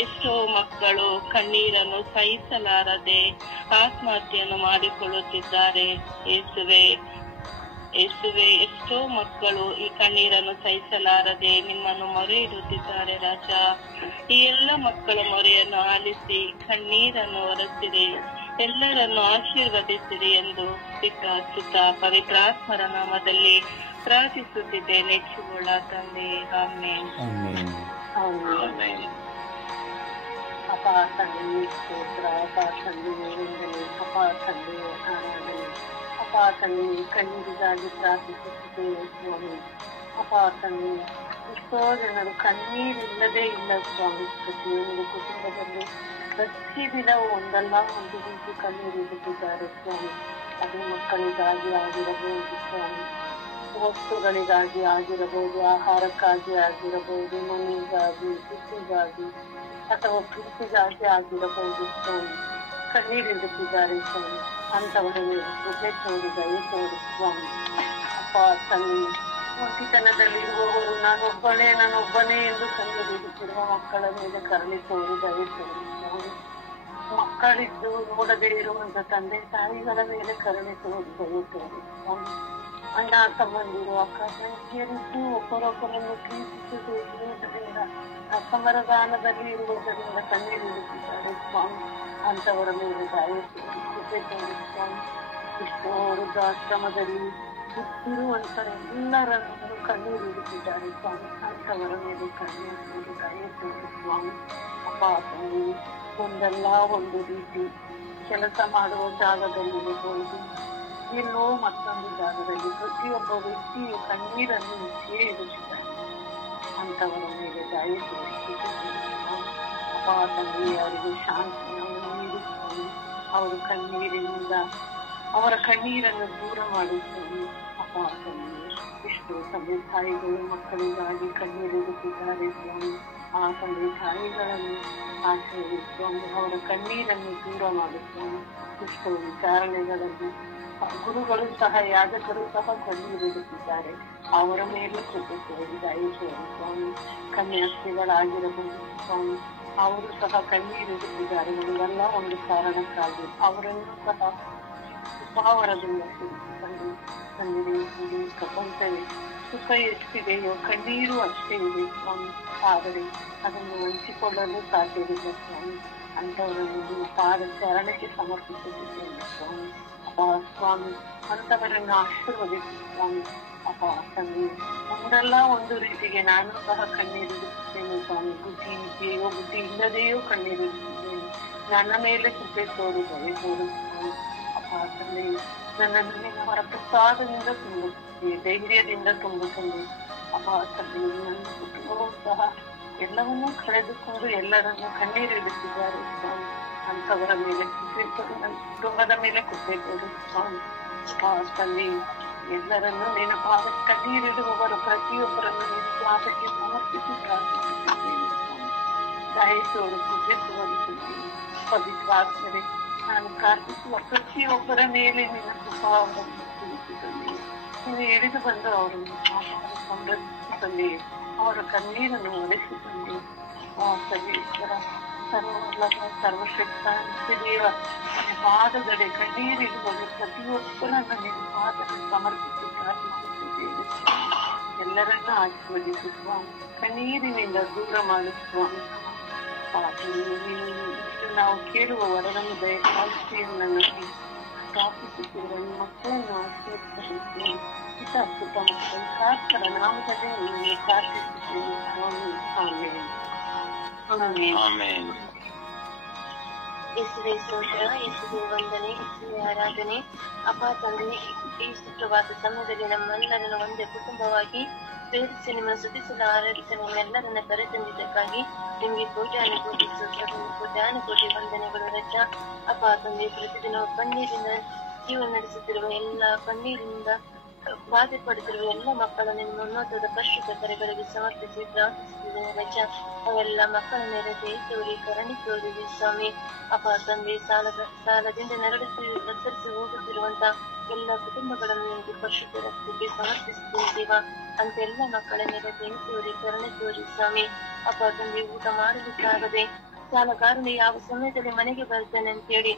ಎಷ್ಟೋ ಮಕ್ಕಳು ಕಣ್ಣೀರನ್ನು ಸಹಿಸಲಾರದೆ ಆತ್ಮಹತ್ಯೆಯನ್ನು ಮಾಡಿಕೊಳ್ಳುತ್ತಿದ್ದಾರೆ ಯೇಸುವೆ. ಎಷ್ಟೋ ಮಕ್ಕಳು ಈ ಕಣ್ಣೀರನ್ನು ಸಹಿಸಲಾರದೆ ನಿಮ್ಮನ್ನು ಮೊರೆ ಇಡುತ್ತಿದ್ದಾರೆ ರಾಜ. ಈ ಎಲ್ಲ ಮಕ್ಕಳ ಮೊರೆಯನ್ನು ಆಲಿಸಿ ಕಣ್ಣೀರನ್ನು ಒರೆಸಿರಿ, ಎಲ್ಲರನ್ನು ಆಶೀರ್ವದಿಸಿರಿ ಎಂದು ಸುತ್ತ ಪವಿತ್ರಾತ್ಮರ ನಾಮದಲ್ಲಿ ಪ್ರಾರ್ಥಿಸುತ್ತಿದ್ದೇನೆ ಜೀವಳ ತಂದೆ. ಆಮೇನ್. ಅಪ ತಂದೆ ಸ್ತೋತ್ರ, ಅಪ ತಂದೆ ವಂದನೆ, ಅಪ ತಂದೆ ಆರಾಧನೆ, ಅಪ ತಂದೆ ಕಣ್ಣೀರಿಗಾಗಿ ಪ್ರಾರ್ಥಿಸುತ್ತಿದ್ದೇವೆ ಸ್ವಾಮಿ. ಅಪ ತಂದೆ, ಎಷ್ಟೋ ಜನರು ಕಣ್ಣೀರಿಲ್ಲದೆ ಇಲ್ಲ ಸ್ವಾಮಿ. ಪ್ರತಿಯೊಂದು ಕುಟುಂಬದಲ್ಲಿ ಪ್ರತಿದಿನ ಒಂದಲ್ಲ ಒಂದು ರೀತಿ ಕಣ್ಣೀರಿಡುತ್ತಿದ್ದಾರೆ ಸ್ವಾಮಿ. ಅದು ಮಕ್ಕಳಿಗಾಗಿ ಆಗಿರಬಹುದು ಸ್ವಾಮಿ, ವಸ್ತುಗಳಿಗಾಗಿ ಆಗಿರಬಹುದು, ಆಹಾರಕ್ಕಾಗಿ ಆಗಿರಬಹುದು, ಮನೆಗಾಗಿ, ದುಡ್ಡಿಗಾಗಿ ಅಥವಾ ಪ್ರೀತಿಗಾಗಿ ಆಗಿರಬಹುದು ಸ್ವಾಮಿ. ಕಣ್ಣೀರಿಡುತ್ತಿದ್ದಾರೆ ಸ್ವಾಮಿ. ಅಂತವರ ಮೇಲೆ ಕೃಪೆ ತೋರಿ ದಯೆ ತೋರಿ ಸ್ವಾಮಿ. ಅಪ್ಪ ತಂದೆ, ಒಂಟಿತನದಲ್ಲಿರುವವರು ನಾನೊಬ್ಬನೇ ಎಂದು ಕಣ್ಣೀರಿಡುತ್ತಿರುವ ಮಕ್ಕಳ ಮೇಲೆ ಕರುಣೆ ತೋರಿ ದಯೆ ತೋರಿ ಸ್ವಾಮಿ. ಮಕ್ಕಳಿದ್ದು ನೋಡದೇ ಇರುವಂತ ತಂದೆ ತಾಯಿಗಳ ಮೇಲೆ ಕರುಣೆ ತೋರಿ ದಯೆ ತೋರಿ ಸ್ವಾಮಿ. ಅಣ್ಣ ತಮ್ಮಂದಿರು, ಅಕ್ಕ ತಂಗಿಯರಿದ್ದು ಒಬ್ಬರೊಬ್ಬರನ್ನು ಪ್ರೀತಿಸುವುದರಿಂದ ಅಸಮಾಧಾನದಲ್ಲಿ ಇರುವುದರಿಂದ ಕಣ್ಣೀರಿಡುತ್ತಿದ್ದಾರೆ ಸ್ವಾಮಿ. ಅಂತವರ ಮೇಲೆ ದಯೆ ತೋರಿ ಕೃಪೆ ತೋರಿ ಸ್ವಾಮಿ. ಎಷ್ಟೋ ವೃದ್ಧಾಶ್ರಮದಲ್ಲಿ ಹುಟ್ಟಿರುವಂತ ಎಲ್ಲರನ್ನು ಕಣ್ಣೀರಿಡುತ್ತಿದ್ದಾರೆ ಸ್ವಾಮಿ. ಅಂತವರ ಮೇಲೆ ಕಣ್ಣೀರು ತೋರಿ ದಯೆ ತೋರಿ ಸ್ವಾಮಿ. ಅಪ್ಪ ತಂದೆ, ಒಂದಲ್ಲ ಒಂದು ರೀತಿ ಕೆಲಸ ಮಾಡುವ ಜಾಗದಲ್ಲಿರಬಹುದು, ಎಲ್ಲೋ ಮತ್ತೊಂದು ಜಾಗದಲ್ಲಿ ಪ್ರತಿಯೊಬ್ಬ ವ್ಯಕ್ತಿಯು ಕಣ್ಣೀರನ್ನು ಇಡುತ್ತಿದ್ದಾರೆ. ಅಂತವರ ಮೇಲೆ ದಯೆ ತೋರಿಸಿ ಅಪ್ಪ ತಂದೆ, ಅವರಿಗೆ ಶಾಂತಿಯನ್ನು ನೀಡುತ್ತಾರೆ. ಅವರು ಕಣ್ಣೀರಿನಿಂದ ಅವರ ಕಣ್ಣೀರನ್ನು ದೂರ ಮಾಡುತ್ತಾರೆ. ಅಪ್ಪ ತಂದೆ, ಎಷ್ಟೋ ತಂದೆ ತಾಯಿಗಳು ಮಕ್ಕಳಿಗಾಗಿ ಕಣ್ಣೀರಿಡುತ್ತಿದ್ದಾರೆ ಸ್ವಾಮಿ. ಆ ತಂದೆ ತಾಯಿಗಳನ್ನು ಆಶೀರ್ವದಿಸುವ ಅವರ ಕಣ್ಣೀರನ್ನು ದೂರ ಮಾಡುತ್ತಾನೆ. ಎಷ್ಟೋ ವಿಚಾರಣೆಗಳಲ್ಲಿ ಗುರುಗಳು ಸಹ, ಯಾಜಕರು ಸಹ ಕಣ್ಣೀರಿಡುತ್ತಿದ್ದಾರೆ. ಅವರ ಮೇಲೆ ಕೃಪೆ ತೋರಿ ದಯೆ ತೋರಿ ಸ್ವಾಮಿ. ಕನ್ಯಾಸ್ತ್ರೀಗಳಾಗಿರಬಹುದು ಸ್ವಾಮಿ, ಅವರು ಸಹ ಕಣ್ಣೀರಿಡುತ್ತಿದ್ದಾರೆ. ಒಂದಲ್ಲ ಒಂದು ಕಾರಣಕ್ಕಾಗಿ ಅವರನ್ನು ಸಹ ಉಪಾವರದಿಂದ ಸೇರಿಸಿಕೊಂಡು ತಂದಿದೆ. ಪ್ರಪಂಚವೇ ಸುಖ ಎಷ್ಟಿದೆಯೋ ಕಣ್ಣೀರು ಅಷ್ಟೇ ಇದೆ ಸ್ವಾಮಿ. ಆದರೆ ಅದನ್ನು ಹಂಚಿಕೊಳ್ಳಲು ಸಾಧ್ಯವಿಲ್ಲ ಸ್ವಾಮಿ. ಅಂತವರನ್ನು ನಿಮ್ಮ ಪಾದ ಚರಣಕ್ಕೆ ಸಮರ್ಪಿಸುತ್ತಿದ್ದೇನೆ ಸ್ವಾಮಿ. ಅಪ್ಪ ಸ್ವಾಮಿ, ಅಂತವರನ್ನು ಆಶೀರ್ವದಿಸಿ ಸ್ವಾಮಿ. ಅಪ್ಪ ತಂದೆ, ಒಂದಲ್ಲ ಒಂದು ರೀತಿಗೆ ನಾನು ಸಹ ಕಣ್ಣೀರಿಡುತ್ತೇನೆ ಸ್ವಾಮಿ. ಬುದ್ಧಿ ಇದೆಯೋ ಬುದ್ಧಿ ಇಲ್ಲದೆಯೋ ಕಣ್ಣೀರಿಡುತ್ತಿದ್ದೇನೆ. ನನ್ನ ಮೇಲೆ ಕೃಪೆ ತೋರು ದಯೆ ತೋರು ಸ್ವಾಮಿ. ಅಪ್ಪ ತಂದೆ, ನನ್ನನ್ನು ನಿನ್ನ ಪ್ರಸಾದದಿಂದ ತುಂಬುತ್ತದೆ, ಧೈರ್ಯದಿಂದ ತುಂಬುತ್ತದೆ. ಅಪ್ಪ ತಂದೆ, ನನ್ನ ಕುಟುಂಬವೂ ಸಹ ಎಲ್ಲವನ್ನೂ ಕಳೆದುಕೊಂಡು ಎಲ್ಲರನ್ನು ಕಣ್ಣೀರಿಡುತ್ತಿದ್ದಾರೆ ಸ್ವಾಮಿ. ಅಂತವರ ಮೇಲೆ ಕೃಪೆ ತೋರು, ನನ್ನ ಕುಟುಂಬದ ಮೇಲೆ ಕೃಪೆ ತೋರು ಸ್ವಾಮಿ. ಅಪ್ಪ ತಂದೆ, ಎಲ್ಲರನ್ನು ನಿನ್ನ ಪಾದ ಕಣ್ಣೀರಿಡುವವರು ಪ್ರತಿಯೊಬ್ಬರನ್ನು ನಿನ್ನ ಪಾದಕ್ಕೆ ಸಮರ್ಪಿಸಿ ಪ್ರಾರ್ಥಿಸುತ್ತಿದ್ದೇನೆ ಸ್ವಾಮಿ. ದಯೆ ತೋರು, ಕೃಪೆ ತೋರಿಸುತ್ತೇನೆ. ಪವಿತ್ರಾತ್ಮರೇ, ನಾನು ಪ್ರಾರ್ಥಿಸುವ ಪ್ರತಿಯೊಬ್ಬರ ಮೇಲೆ ನಿನ್ನ ಕೃಪಾವರನ್ನು ತಿಳಿಸಿದಲ್ಲಿ ನೀನು ಹಿಡಿದು ಬಂದು ಅವರನ್ನು ಸಂರಕ್ಷಿಸಲಿ, ಅವರ ಕಣ್ಣೀರನ್ನು ಒರೆಸಿದಲ್ಲಿ. ಸರ್ವೇಶ್ವರ, ಸರ್ವಲ್ಲಭ, ಸರ್ವಶಕ್ತ ದೇವ, ನಿನ್ನ ಪಾದಗಳೇ ಕಣ್ಣೀರಿಡುವುದು ಪ್ರತಿಯೊಬ್ಬರನ್ನು ನಿನ್ನ ಪಾದಕ್ಕೆ ಸಮರ್ಪಿಸಿ ಪ್ರಾರ್ಥಿಸುತ್ತಿದ್ದೇವೆ. ಎಲ್ಲರನ್ನೂ ಆಶೀರ್ವದಿಸುವ, ಕಣ್ಣೀರಿನಿಂದ ದೂರ ಮಾಡಿಸುವ ನಾವು ಕೇಳುವ ವರವನ್ನು ದಯಪಾಲಿಸಿಯನ್ನು ನನಗೆ ಪ್ರಾರ್ಥಿಸುತ್ತಿರುವ ನಿಮ್ಮ ಮಕ್ಕಳನ್ನು ಆಶೀರ್ವದಿಸುತ್ತೇನೆ. ಅದ್ಭುತ ಮಕ್ಕಳು ಕರ್ತನ ನಾಮದಲ್ಲಿ ಪ್ರಾರ್ಥಿಸುತ್ತೇನೆ ಸ್ವಾಮಿ. ಆಮೆನ್. ಆಮೆನ್. ಯೇಸುವೆ ಸ್ತೋತ್ರ, ಯೇಸುವೆ ವಂದನೆ, ಯೇಸುವೆ ಆರಾಧನೆ. ಅಪ್ಪ ತಂದೆ, ಈ ಶುಕ್ರವಾರ ಸಮಯದಲ್ಲಿ ನಮ್ಮೆಲ್ಲರನ್ನು ಒಂದೇ ಕುಟುಂಬವಾಗಿ ಸೇರಿಸಿ ನಿಮ್ಮ ಸ್ತುತಿಸಲು ಆರಾಧಿಸಲು ನಮ್ಮೆಲ್ಲರನ್ನ ಕರೆತಂದಿದ್ದಕ್ಕಾಗಿ ನಿಮಗೆ ಕೋಟ್ಯಾನುಕೋಟಿ ವಂದನೆಗಳು ರಜ. ಅಪ್ಪ ತಂದೆ, ಪ್ರತಿದಿನ ಕಣ್ಣೀರಿನ ಜೀವನ ನಡೆಸುತ್ತಿರುವ ಎಲ್ಲ ಕಣ್ಣೀರಿನಿಂದ ಬಾಧೆ ಪಡುತ್ತಿರುವ ಎಲ್ಲ ಮಕ್ಕಳನ್ನು ನಿಮ್ಮ ಉನ್ನತದ ಪರಿಶುದ್ಧ ಕರೆಗಳಿಗೆ ಸಮರ್ಪಿಸಿ ಪ್ರಾರ್ಥಿಸುತ್ತಿದ್ದೇನೆ ರಜ. ಅವೆಲ್ಲ ಮಕ್ಕಳ ಮೇಲೆ ದಯೆ ತೋರಿ ಕರುಣೆ ತೋರಿರಿ ಸ್ವಾಮಿ. ಅಪ್ಪ ತಂದೆ, ಸಾಲದಿಂದ ಕತ್ತರಿಸಿ ಹೋಗುತ್ತಿರುವಂತ ಎಲ್ಲ ಕುಟುಂಬಗಳನ್ನು ನಿಮಗೆ ಪರಿಶುದ್ಧ ರಕ್ತಕ್ಕೆ ಸಮರ್ಪಿಸುತ್ತೇನೆ ದೇವ. ಅಂತ ಎಲ್ಲ ಮಕ್ಕಳ ಮೇಲೆ ದಯೆ ತೋರಿ ಕರುಣೆ ತೋರಿ ಸ್ವಾಮಿ. ಅಪ್ಪ ತಂದೆ, ಊಟ ಮಾಡಲಿಕ್ಕಾಗದೆ ಸಾಲಗಾರನು ಯಾವ ಸಮಯದಲ್ಲಿ ಮನೆಗೆ ಬರ್ತಾನೆ ಅಂತೇಳಿ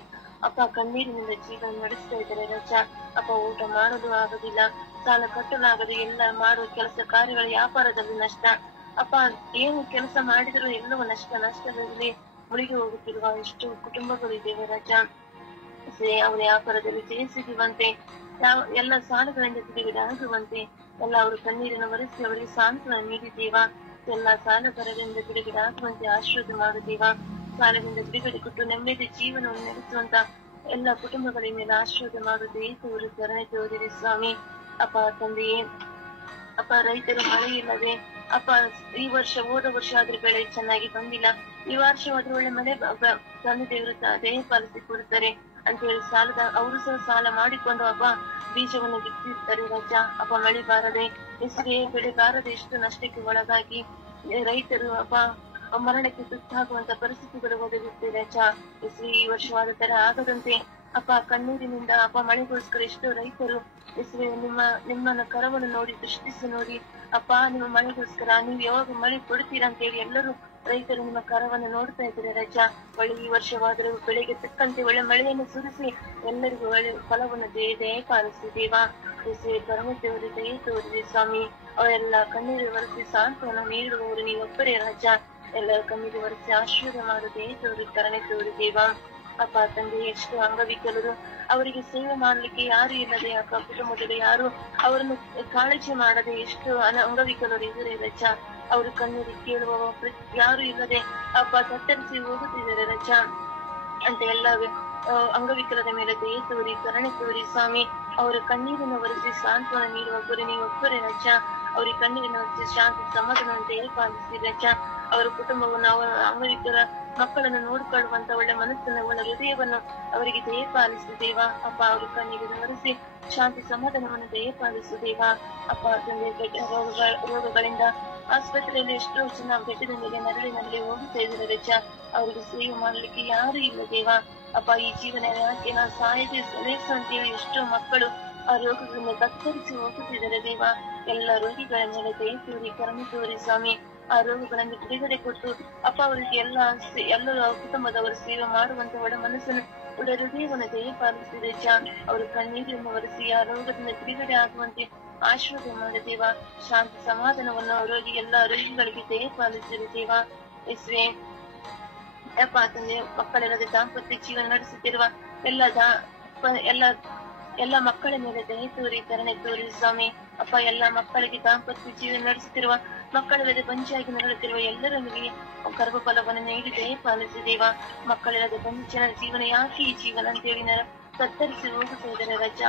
ಅಪ್ಪ ಕಣ್ಣೀರಿನಿಂದ ಜೀವನ ನಡೆಸ್ತಾ ಇದ್ದಾರೆ ರಜ. ಅಪ್ಪ ಊಟ ಮಾಡಲು ಆಗೋದಿಲ್ಲ, ಸಾಲ ಕಟ್ಟಲಾಗದೆ ಎಲ್ಲ ಮಾಡುವ ಕೆಲಸ ಕಾರ್ಯಗಳ ವ್ಯಾಪಾರದಲ್ಲಿ ನಷ್ಟ. ಅಪ್ಪ ಏನು ಕೆಲಸ ಮಾಡಿದರೂ ಎಲ್ಲವೂ ನಷ್ಟದಲ್ಲಿ ಮುಳುಗಿ ಹೋಗುತ್ತಿರುವ ಎಷ್ಟು ಕುಟುಂಬಗಳು ಇದ್ದೇವೆ ರಜ. ಅವರ ವ್ಯಾಪಾರದಲ್ಲಿ ಜಯ ಸಿಗುವಂತೆ, ಎಲ್ಲ ಸಾಲಗಳಿಂದ ಬಿಡುಗಡೆಯಾಗುವಂತೆ ಎಲ್ಲ ಅವರು ಕಣ್ಣೀರನ್ನು ಒರೆಸಿ ಅವರಿಗೆ ಸಾಂತ್ವನ ನೀಡಿದ್ದೀವ. ಎಲ್ಲ ಸಾಲಗಾರರಿಂದ ಬಿಡುಗಡೆಯಾಗುವಂತೆ ಆಶೀರ್ವಾದ ಮಾಡುತ್ತೀವ. ಸಾಲದಿಂದ ಬಿಡುಗಡೆ ಕೊಟ್ಟು ನೆಮ್ಮದಿ ಜೀವನವನ್ನು ನಡೆಸುವಂತ ಎಲ್ಲ ಕುಟುಂಬಗಳ ಮೇಲೆ ಆಶೀರ್ವಾದ ಮಾಡುವುದೇ ತೋರು ಕರುಣೆ ತೋರಿರಿ ಸ್ವಾಮಿ. ಅಪ್ಪ ತಂದೆಯೇ, ಅಪ್ಪ ರೈತರು ಮಳೆ ಇಲ್ಲದೆ ಅಪ್ಪ ಈ ವರ್ಷ ಹೋದ ವರ್ಷ ಆದ್ರೂ ಬೆಳೆ ಚೆನ್ನಾಗಿ ಬಂದಿಲ್ಲ, ಈ ವರ್ಷ ಆದ್ರೂ ಒಳ್ಳೆ ಮಳೆ ತಂದೆ ದೇವರು ದೇಹ ಪಾಲಿಸಿ ಕೊಡುತ್ತಾರೆ ಅಂತ ಹೇಳಿ ಅವರು ಸಹ ಸಾಲ ಮಾಡಿಕೊಂಡು ಅಪ್ಪ ಬೀಜವನ್ನು ಬಿತ್ತಿರ್ತಾರೆ ರಜ. ಅಪ್ಪ ಮಳೆ ಬಾರದೆ ಹೆಸರೇ ಬೆಳೆ ಬಾರದೆ ಎಷ್ಟು ನಷ್ಟಕ್ಕೆ ಒಳಗಾಗಿ ರೈತರು ಅಪ್ಪ ಮರಣಕ್ಕೆ ತುತ್ತಾಗುವಂತ ಪರಿಸ್ಥಿತಿಗಳು ಒದಗುತ್ತಿದೆ ರಜ. ಹೆಸರು ಈ ವರ್ಷವಾದ ತರ ಆಗದಂತೆ ಅಪ್ಪ ಕಣ್ಣೀರಿನಿಂದ ಅಪ್ಪ ಮಳೆಗೋಸ್ಕರ ಎಷ್ಟೋ ರೈತರು ಹೆಸರು ನಿಮ್ಮನ್ನ ಕರವನ್ನು ನೋಡಿ ಸೃಷ್ಟಿಸಿ ನೋಡಿ ಅಪ್ಪ ನಿಮ್ಮ ಮಳೆಗೋಸ್ಕರ ನೀವು ಯಾವಾಗ ಮಳೆ ಕೊಡ್ತೀರಾ ಅಂತ ಹೇಳಿ ಎಲ್ಲರೂ ರೈತರು ನಿಮ್ಮ ಕರವನ್ನು ನೋಡ್ತಾ ಇದ್ದಾರೆ ರಜ. ಒಳ್ಳೆ ಈ ವರ್ಷವಾದರೂ ಬೆಳೆಗೆ ತಕ್ಕಂತೆ ಒಳ್ಳೆ ಮಳೆಯನ್ನು ಸುರಿಸಿ ಎಲ್ಲರಿಗೂ ಒಳ್ಳೆ ಫಲವನ್ನು ದಯ ಪಾಲಿಸಿದೇವ. ಕರುಣೆ ತೋರಿ ದಯೆ ತೋರಿದೆ ಸ್ವಾಮಿ. ಅವರೆಲ್ಲ ಕಣ್ಣೀರು ಒರೆಸಿ ಸಾಂತ್ವನ ನೀಡುವವರು ನೀವೊಬ್ಬರೇ ರಜ. ಎಲ್ಲರ ಕಣ್ಣೀರು ಒರೆಸಿ ಆಶೀರ್ವಾದ ಮಾಡುದೇ ತೋರಿ ಕರುಣೆ ತೋರಿದೇವ. ಅಪ್ಪ ತಂದೆ, ಎಷ್ಟು ಅಂಗವಿಕಲರು, ಅವರಿಗೆ ಸೇವೆ ಮಾಡ್ಲಿಕ್ಕೆ ಯಾರು ಇಲ್ಲದೆ ಅಕ್ಕ ಕುಟುಂಬದಲ್ಲಿ ಯಾರು ಅವರನ್ನು ಕಾಳಜಿ ಮಾಡದೆ ಎಷ್ಟು ಅಂಗವಿಕಲರು ಇದ್ದಾರೆ ರಜ. ಅವರು ಕಣ್ಣೀರು ಕೇಳುವ ಯಾರು ಇಲ್ಲದೆ ಅಪ್ಪ ತತ್ತರಿಸಿ ಹೋಗುತ್ತಿದ್ದಾರೆ ರಜ. ಅಂತ ಎಲ್ಲ ಅಂಗವಿಕಲದ ಮೇಲೆ ದಯೆ ತೋರಿ ಕರುಣೆ ತೋರಿ ಸ್ವಾಮಿ. ಅವರ ಕಣ್ಣೀರನ್ನು ಒರೆಸಿ ಸಾಂತ್ವನ ನೀಡುವ ಗುರಿ ನೀವೊಬ್ಬರೇ ರಜ. ಅವರಿಗೆ ಕಣ್ಣೀರನ್ನು ಒರೆಸಿ ಶಾಂತಿ ಸಮಾಧಾನವಂತೆ ಪಾಲಿಸಿ ರಜ. ಅವರ ಕುಟುಂಬವನ್ನು ಅವರ ಅಂಗವಿಕಲ ಮಕ್ಕಳನ್ನು ನೋಡಿಕೊಳ್ಳುವಂತ ಒಳ್ಳೆ ಮನಸ್ಸನ್ನು ಒಳ್ಳೆ ಹೃದಯವನ್ನು ಅವರಿಗೆ ದಯ ಪಾಲಿಸುದೇವ. ಅಪ್ಪ ಅವರ ಕಣ್ಣೀರನ್ನು ಒರೆಸಿ ಶಾಂತಿ ಸಮಾಧಾನವನ್ನು ದಯ ಪಾಲಿಸುದೇವ. ಅಪ್ಪ ತಂದೆ, ರೋಗಗಳಿಂದ ಆಸ್ಪತ್ರೆಯಲ್ಲಿ ಎಷ್ಟೋ ಜನ ಬೆಟ್ಟದ ಮೇಲೆ ನರಳಿನಲ್ಲಿ ಹೋಗುತ್ತಾ ಇದ್ದಾರೆ ರಜ. ಅವರಿಗೆ ಸೇವೆ ಮಾಡಲಿಕ್ಕೆ ಯಾರು ಇಲ್ಲ ದೇವ. ಅಪ್ಪ ಈ ಜೀವನ ಯಾಕೆ ನಾವು ಸಾಯದೆ ಸಲೇಸು ಅಂತೇಳಿ ಎಷ್ಟೋ ಮಕ್ಕಳು ಆ ರೋಗಗಳಿಂದ ಕತ್ತರಿಸಿ ಹೋಗುತ್ತಿದ್ದಾರೆ ದೇವ. ಎಲ್ಲ ರೋಗಿಗಳ ಮೇಲೆ ದಯ ತೋರಿ ಕರುಣೆ ತೋರಿ ಸ್ವಾಮಿ. ಆ ರೋಗಗಳನ್ನು ಬಿಡುಗಡೆ ಕೊಟ್ಟು ಅಪ್ಪ ಅವರಿಗೆ ಎಲ್ಲರೂ ಕುಟುಂಬದವರು ಸೇವೆ ಮಾಡುವಂತ ಒಳ ಮನಸ್ಸನ್ನು ಒಳ ಹೃದಯವನ್ನು ದಯ ಪಾಲಿಸಿದೆ ಜ. ಅವರು ಕಣ್ಣೀರನ್ನು ಒರೆಸಿ ಆ ರೋಗದಿಂದ ಬಿಡುಗಡೆ ಆಗುವಂತೆ ಆಶೀರ್ವಾದ ಮಾಡಿದೇವ. ಶಾಂತಿ ಸಮಾಧಾನವನ್ನು ಅವರಿಗೆ ಎಲ್ಲ ರೋಗಿಗಳಿಗೆ ದಯ ಪಾಲಿಸಿದೆ ದೇವ. ಹೆಸರೇ ಅಪ್ಪ ತಂದೆ, ಮಕ್ಕಳಿಲ್ಲದೆ ದಾಂಪತ್ಯ ಜೀವನ ನಡೆಸುತ್ತಿರುವ ಎಲ್ಲ ಮಕ್ಕಳ ಮೇಲೆ ದಯೆ ತೋರಿ ಕರುಣೆ ತೋರಿ ಸ್ವಾಮಿ. ಅಪ್ಪ ಎಲ್ಲ ಮಕ್ಕಳಿಗೆ ದಾಂಪತ್ಯ ಜೀವನ ನಡೆಸುತ್ತಿರುವ ಮಕ್ಕಳಿಲ್ಲದೆ ಬಂಜಿಯಾಗಿ ನರಳುತ್ತಿರುವ ಎಲ್ಲರಿಗೆ ಗರ್ಭಫಲವನ್ನು ನೀಡಿ ದಯೆ ಪಾಲಿಸಿದೇವ. ಮಕ್ಕಳಿಲ್ಲದೆ ಬಂಜನ ಜೀವನ ಯಾಕೆ ಈ ಜೀವನ ಅಂತೇಳಿ ಕತ್ತರಿಸಿ ಹೋಗುತ್ತಾ ಇದ್ದಾರೆ ರಜ.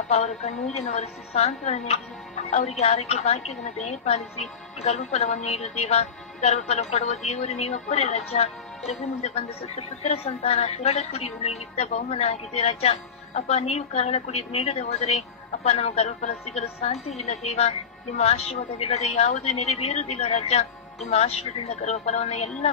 ಅಪ್ಪ ಅವರ ಕಣ್ಣೀರನ್ನು ಒರೆಸಿ ಸಾಂತ್ವನ ನೀಡಿ ಅವರಿಗೆ ಆರೋಗ್ಯ ಭಾಗ್ಯವನ್ನು ದಯೆ ಪಾಲಿಸಿ ಗರ್ಭಫಲವನ್ನು ನೀಡುದೇವ. ಗರ್ಭಫಲ ಕೊಡುವ ದೇವರು ನೀವೊಬ್ಬರೇ ರಜ. ಪ್ರಭುವಿನಿಂದ ಬಂದ ಸತ್ತು ಪುತ್ರ ಸಂತಾನ ಕರಳ ಕುಡಿಯುವ ನೀವಿದ್ದ ಬಹುಮನ ಆಗಿದೆ ರಜ. ಅಪ್ಪ ನೀವು ಕರಳ ಕುಡಿದು ನೀಡದೆ ಹೋದರೆ ಅಪ್ಪ ನಮ್ಮ ಗರ್ಭಫಲ ಸಿಗಲು ಸಾಧ್ಯವಿಲ್ಲ ದೇವ. ನಿಮ್ಮ ಆಶೀರ್ವಾದವಿಲ್ಲದೆ ಯಾವುದೇ ನೆರವೇರುವುದಿಲ್ಲ ರಜ. ನಿಮ್ಮ ಆಶೀರ್ವಾದದಿಂದ ಗರ್ಭಫಲವನ್ನು ಎಲ್ಲ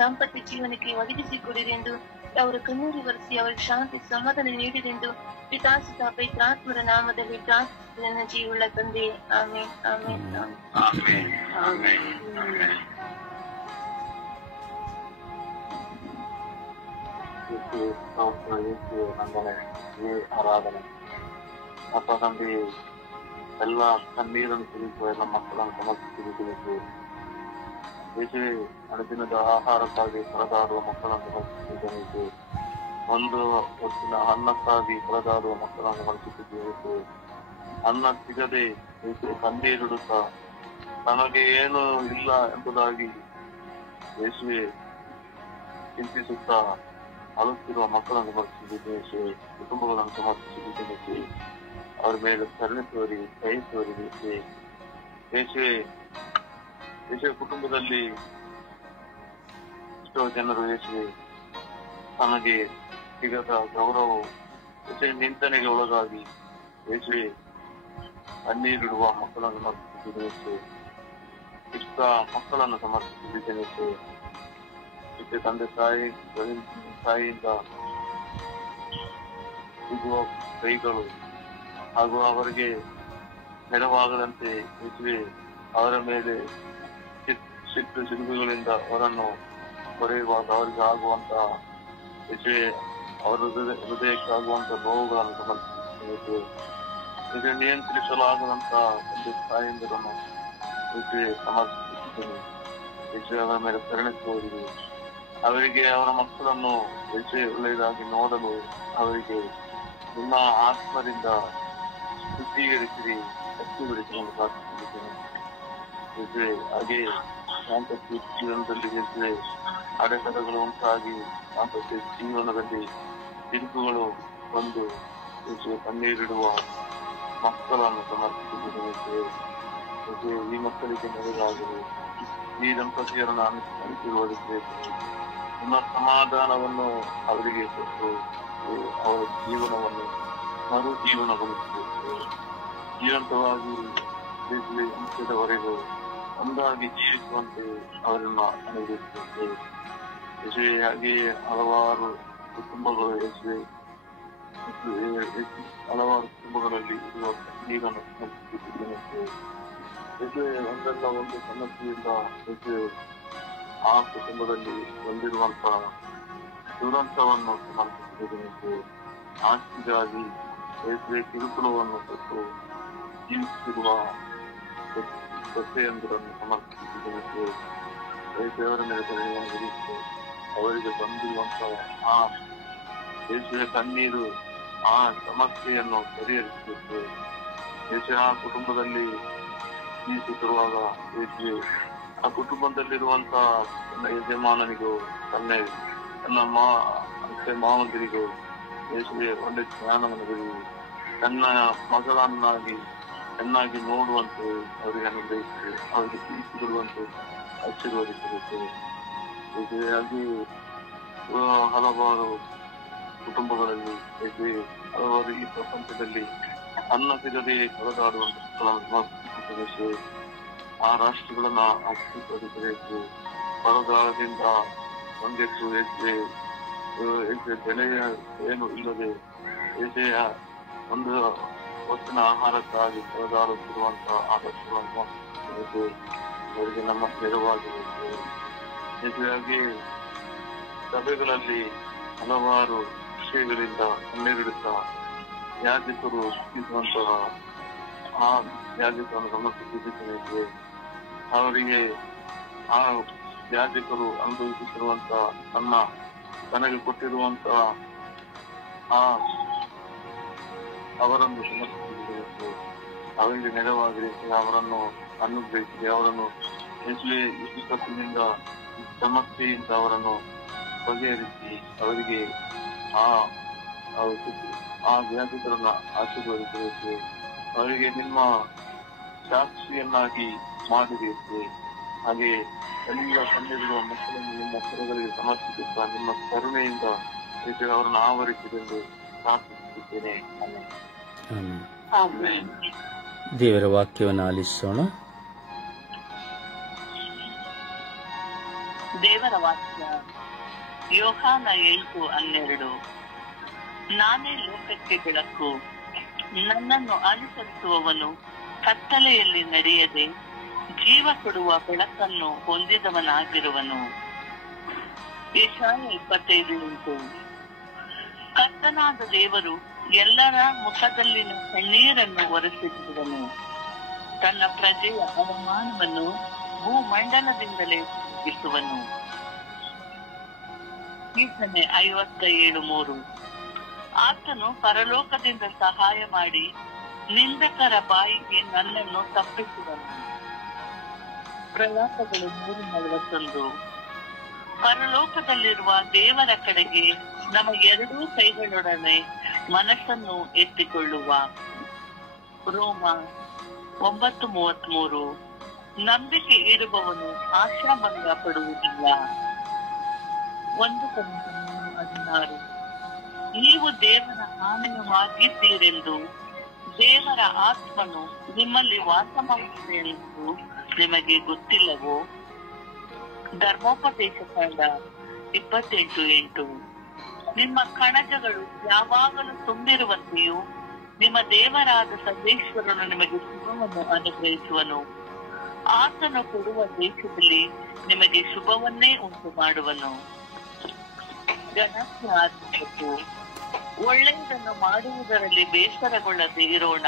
ದಾಂಪತ್ಯ ಜೀವನಕ್ಕೆ ಒದಗಿಸಿಕೊಡಿರಿ ಎಂದು ಅವರ ಕಣ್ಣೀರು ಒರೆಸಿ ಅವರಿಗೆ ಶಾಂತಿ ಸಮಾಧಾನ ನೀಡಿದೆಂದು ಪಿತಾಸುತ ಪವಿತ್ರಾತ್ಮರ ನಾಮದಲ್ಲಿ ಪ್ರಾರ್ಥಿಸಿದ ನನ್ನ ಜೀವವುಳ್ಳ ತಂದೆ. Amen, amen, amen, amen. ಆರಾಧನೆ ಅಪ್ಪ ತಂದೆ, ಎಲ್ಲ ಕಣ್ಣೀರನ್ನು ಸುರಿಸುವ ಎಲ್ಲ ಮಕ್ಕಳನ್ನು ಸಮರ್ಪಿಸಬೇಕು. ಯೇಸುವೆ, ಅನುದಿನದ ಆಹಾರಕ್ಕಾಗಿ ಪರದಾಡುವ ಮಕ್ಕಳನ್ನು ಸಮರ್ಪಿಸಬೇಕು. ಒಂದು ಹೊತ್ತಿನ ಅನ್ನಕ್ಕಾಗಿ ಪರದಾಡುವ ಮಕ್ಕಳನ್ನು ಸಮರ್ಪಿಸಬೇಕು. ಅನ್ನ ಸಿಗದೆ ಕಣ್ಣೀರಿಡುತ್ತಾ ತನಗೆ ಏನು ಇಲ್ಲ ಎಂಬುದಾಗಿ ಯೇಸುವೆ ಚಿಂತಿಸುತ್ತಾ ಅಳುತ್ತಿರುವ ಮಕ್ಕಳನ್ನು ಸಮರ್ಪಿಸಿದ್ದೇನೆ ಯೇಸುವೆ. ಕುಟುಂಬಗಳನ್ನು ಸಮರ್ಪಿಸಿದ್ದೇನೆ ಯೇಸುವೆ. ಅವರ ಮೇಲೆ ಕರುಣೆ ತೋರಿ ಕೈ ತೋರಿ ಯೇಸುವೆ. ಯೇಸುವೆ ಕುಟುಂಬದಲ್ಲಿ ಎಷ್ಟೋ ಜನರು ಯೇಸುವೆ ತನಗೆ ಸಿಗದ ಗೌರವ ಯೇಸುವೆ ನಿಂದನೆಗೆ ಒಳಗಾಗಿ ಯೇಸುವೆ ಕಣ್ಣೀರಿಡುವ ಮಕ್ಕಳನ್ನು ಸಮರ್ಪಿಸಿದ್ದೇನೆ ಯೇಸುವೆ. ಇಷ್ಟ ಮಕ್ಕಳನ್ನು ಸಮರ್ಪಿಸಿದ್ದೇನೆ ಯೇಸುವೆ. ಮತ್ತೆ ತಂದೆ ತಾಯಿಯಿಂದ ಸಿಗುವ ಕೈಗಳು ಹಾಗೂ ಅವರಿಗೆ ನೆರವಾಗದಂತೆ ಯೇಸುವೆ ಅವರ ಮೇಲೆ ಸಿಟ್ಟು ಸಿಡುಗುಗಳಿಂದ ಅವರನ್ನು ಹೊರೆಯುವಾಗ ಅವರಿಗೆ ಆಗುವಂತಹ ಯೇಸುವೆ ಅವರ ಹೃದಯಕ್ಕೆ ಆಗುವಂತಹ ನೋವುಗಳನ್ನು ಸಮರ್ಪಿಸುತ್ತೇವೆ. ಈಗ ನಿಯಂತ್ರಿಸಲಾಗದಂತಹ ಒಂದು ತಾಯಂದಿರನ್ನು ಯೇಸುವೆ ಸಮರ್ಪಿಸುತ್ತೇನೆ ಯೇಸುವೆ. ಅವರ ಮೇಲೆ ಕರುಣೆ ತೋರಿದೆ. ಅವರಿಗೆ ಅವರ ಮಕ್ಕಳನ್ನು ಯೇಸುವೆ ಒಳ್ಳೆಯದಾಗಿ ನೋಡಲು ಅವರಿಗೆ ನಿಮ್ಮ ಆತ್ಮದಿಂದ ಶುದ್ಧೀಕರಿಸಿ ಶಕ್ತಿಗೊಳಿಸಿಕೊಂಡು ಪ್ರಾರ್ಥಿಸುತ್ತೇನೆ ಯೇಸುವೆ. ಹಾಗೆ ದಾಂಪತ್ಯ ಜೀವನದಲ್ಲಿ ಯೇಸುವೆ ಅಡೆತಡೆಗಳು ಉಂಟಾಗಿ ದಾಂಪತ್ಯ ಜೀವನದಲ್ಲಿ ತಿರುಗುಗಳು ಬಂದು ಯೇಸುವೆ ಕಣ್ಣೀರಿಡುವ ಮಕ್ಕಳನ್ನು ಸಮರ್ಪಿಸಿದ್ದೇನೆ ಯೇಸುವೆ. ಈ ಮಕ್ಕಳಿಗೆ ನೆರವಾಗಲು ಈ ದಂಪತಿಯರನ್ನು ಅನುಸರಿಸಿರುವುದಕ್ಕೆ ನಿಮ್ಮ ಸಮಾಧಾನವನ್ನು ಅವರಿಗೆ ಕೊಟ್ಟು ಅವರ ಜೀವನವನ್ನು ಮರು ಜೀವನಗೊಳಿಸಬೇಕು. ಜೀವಂತವಾಗಿ ಅಂತ್ಯದವರೆಗೂ ಒಂದಾಗಿ ಜೀವಿಸುವಂತೆ ಅವರನ್ನು ಅನುಭವಿಸಬೇಕು ಯೇಸುವೆ. ಹಾಗೆಯೇ ಹಲವಾರು ಕುಟುಂಬಗಳು ಯೇಸುವೆ ಹಲವಾರು ಕುಟುಂಬಗಳಲ್ಲಿ ಇರುವ ನೀರನ್ನು ಸಮರ್ಪಿಸುತ್ತಿದ್ದೇನೆ ಯೇಸುವೆ. ಒಂದಲ್ಲ ಒಂದು ಸಮಸ್ಯೆಯಿಂದ ಯೇಸುವೆ ಆ ಕುಟುಂಬದಲ್ಲಿ ಹೊಂದಿರುವಂತಹ ದುರಂತವನ್ನು ಸಮರ್ಪಿಸುತ್ತಿದ್ದೇನೆ. ಆಸ್ತಿಗಾಗಿ ಯೇಸುವೆ ಕಿರುಕುಳವನ್ನು ಕೊಟ್ಟು ಜೀವಿಸುತ್ತಿರುವ ಸೊಸೆಯಂದಿರನ್ನು ಸಮರ್ಪಿಸುತ್ತಿದ್ದೇನೆ ಯೇಸುವೆ. ಅವರ ಮೇಲೆ ಕರುಣೆಯಾಗಿರುತ್ತೆ. ಅವರಿಗೆ ಬಂದಿರುವಂತಹ ಆ ಯೇಸುವೆ ಕಣ್ಣೀರು ಆ ಸಮಸ್ಯೆಯನ್ನು ಪರಿಹರಿಸಬೇಕು ಯೇಸುವೆ. ಆ ಕುಟುಂಬದಲ್ಲಿ ಜೀವಿಸುತ್ತಿರುವಾಗ ಯೇಸುವೆ ಆ ಕುಟುಂಬದಲ್ಲಿರುವಂತಹ ತನ್ನ ಯಜಮಾನನಿಗೂ ತನ್ನ ಮಾವಂದಿರಿಗೂ ಯೇಸುವೆ ಒಳ್ಳೆ ಜ್ಞಾನವನ್ನು ಬೆಳೆದು ತನ್ನ ಮಗಳನ್ನಾಗಿ ಚೆನ್ನಾಗಿ ನೋಡುವಂತೆ ಅವರಿಗೆ ಅನುಗ್ರಹಿಸಿ ಅವರಿಗೆ ತಿಳಿಸಿಕೊಡುವಂತೆ ಆಶೀರ್ವದಿಸಬೇಕು ಯೇಸುವೆ. ಹಾಗೆ ಹಲವಾರು ಕುಟುಂಬಗಳಲ್ಲಿ ಯೇಸುವೆ ಹಲವಾರು ಈ ಪ್ರಪಂಚದಲ್ಲಿ ಅನ್ನ ಸಿಗದೆ ಹೊರದಾಡುವಂತಹ ಆ ರಾಷ್ಟ್ರಗಳನ್ನ ಅಸ್ತಿತ್ವಗೊಳಿಸಬೇಕು. ಬರಗಾಲದಿಂದ ಒಂದೆಷ್ಟು ಯೇಸುವೆ ಬೆಲೆಯ ಏನು ಇಲ್ಲದೆ ಯೇಸುವೆಯ ಒಂದು ಹೊತ್ತಿನ ಆಹಾರಕ್ಕಾಗಿ ಹೊರದಾಡುತ್ತಿರುವಂತಹ ಆ ರಾಷ್ಟ್ರಗಳನ್ನು ಅವರಿಗೆ ನಮ್ಮ ನೆರವಾಗಬೇಕು ಯೇಸುವೆ. ಸಭೆಗಳಲ್ಲಿ ಹಲವಾರು ವಿಷಯಗಳಿಂದ ಕಣ್ಣೀರಿಡುತ್ತಾ ಯಾಜಕರು ಸೃಷ್ಟಿಸುವಂತಹ ಆ ಯಾಜಕರನ್ನು ಸಮರ್ಪಿಸುತ್ತಿದ್ದೇನೆ. ಅವರಿಗೆ ಆ ಯಾಜಕರು ಅನುಭವಿಸುತ್ತಿರುವಂತಹ ತನಗೆ ಕೊಟ್ಟಿರುವಂತಹ ಆ ಅವರನ್ನು ಸಮರ್ಪಿಸುತ್ತಿದ್ದೇನೆ. ಅವರಿಗೆ ನೆರವಾಗಿರಿಸಿ ಅವರನ್ನು ಅನುಗ್ರಹಿಸಿ ಅವರನ್ನು ವಿಶ್ವಾಸದಿಂದ ಸಮಸ್ಯೆಯಿಂದ ಅವರನ್ನು ಬಗೆಹರಿಸಿ ಅವರಿಗೆ ಆ ವ್ಯಾಧಿಗಳನ್ನು ಆಶೀರ್ವದಿಸಬೇಕು. ಅವರಿಗೆ ನಿಮ್ಮ ಸಾಕ್ಷಿಯನ್ನಾಗಿ ಮಾಡಿಬೇಕು. ಹಾಗೆ ಎಲ್ಲ ಕಣ್ಣಿರುವ ಮಕ್ಕಳನ್ನು ನಿಮ್ಮ ಕರೆಗಳಿಗೆ ಸಮರ್ಪಿಸುತ್ತಾ ನಿಮ್ಮ ಕರುಣೆಯಿಂದ ಅವರನ್ನು ಆವರಿಸಿದೆಂದು ಪ್ರಾರ್ಥಿಸುತ್ತಿದ್ದೇನೆ. ದೇವರ ವಾಕ್ಯವನ್ನು ಆಲಿಸೋಣ. ದೇವರ ವಾಕ್ಯ ಯೋಹಾನ 8:12. ನಾನೇ ಲೋಕಕ್ಕೆ ಬೆಳಕು. ನನ್ನನ್ನು ಅನುಸರಿಸುವವನು ಕತ್ತಲೆಯಲ್ಲಿ ನಡೆಯದೆ ಜೀವ ಕೊಡುವ ಬೆಳಕನ್ನು ಹೊಂದಿದವನಾಗಿರುವನು. ಯೆಶಾಯ 25:8. ಕರ್ತನಾದ ದೇವರು ಎಲ್ಲರ ಮುಖದಲ್ಲಿನ ಕಣ್ಣೀರನ್ನು ಒರೆಸಿರುವನು. ತನ್ನ ಪ್ರಜೆಯ ಅವಮಾನವನ್ನು ಭೂಮಂಡಲದಿಂದಲೇ ತಪ್ಪಿಸುವನು. ಕೀರ್ತನೆ 57:3. ಆತನು ಪರಲೋಕದಿಂದ ಸಹಾಯ ಮಾಡಿ ನಿಂದಕರ ಬಾಯಿಗೆ ನನ್ನನ್ನು ತಪ್ಪಿಸುವನು. ಪ್ರಲಾಪಗಳು 3:41. ಪರಲೋಕದಲ್ಲಿರುವ ದೇವರ ಕಡೆಗೆ ನಮ್ಮ ಎರಡೂ ಕೈಗಳೊಡನೆ ಮನಸ್ಸನ್ನು ಎತ್ತಿಕೊಳ್ಳುವ. ರೋಮ 9:33. ನಂಬಿಕೆ ಇಡುವವನು ಆಶಾಭಂಗ ಪಡುವುದಿಲ್ಲ. 1 ಕೊರಿಂಥಿಯರು 16. ನೀವು ದೇವರ ಆಲಯವಾಗಿದ್ದೀರೆಂದು ದೇವರ ಆತ್ಮನು ನಿಮ್ಮಲ್ಲಿ ವಾಸ ಮಾಡುತ್ತೇನೆಂದು ನಿಮಗೆ ಗೊತ್ತಿಲ್ಲವೋ? ಧರ್ಮೋಪದೇಶ ಕಾಂಡ 28:8. ನಿಮ್ಮ ಕಣಜಗಳು ಯಾವಾಗಲೂ ತುಂಬಿರುವಂತೆಯೂ ನಿಮ್ಮ ದೇವರಾದ ಸರ್ವೇಶ್ವರನು ನಿಮಗೆ ಶುಭವನ್ನು ಅನುಗ್ರಹಿಸುವನು. ಆತನು ಕೊಡುವ ದೇಶದಲ್ಲಿ ನಿಮಗೆ ಶುಭವನ್ನೇ ಉಂಟು ಮಾಡುವನು. ಗಣಕ್ಕೆ 6. ಒಳ್ಳೆಯದನ್ನು ಮಾಡುವುದರಲ್ಲಿ ಬೇಸರಗೊಳ್ಳದೆ ಇರೋಣ.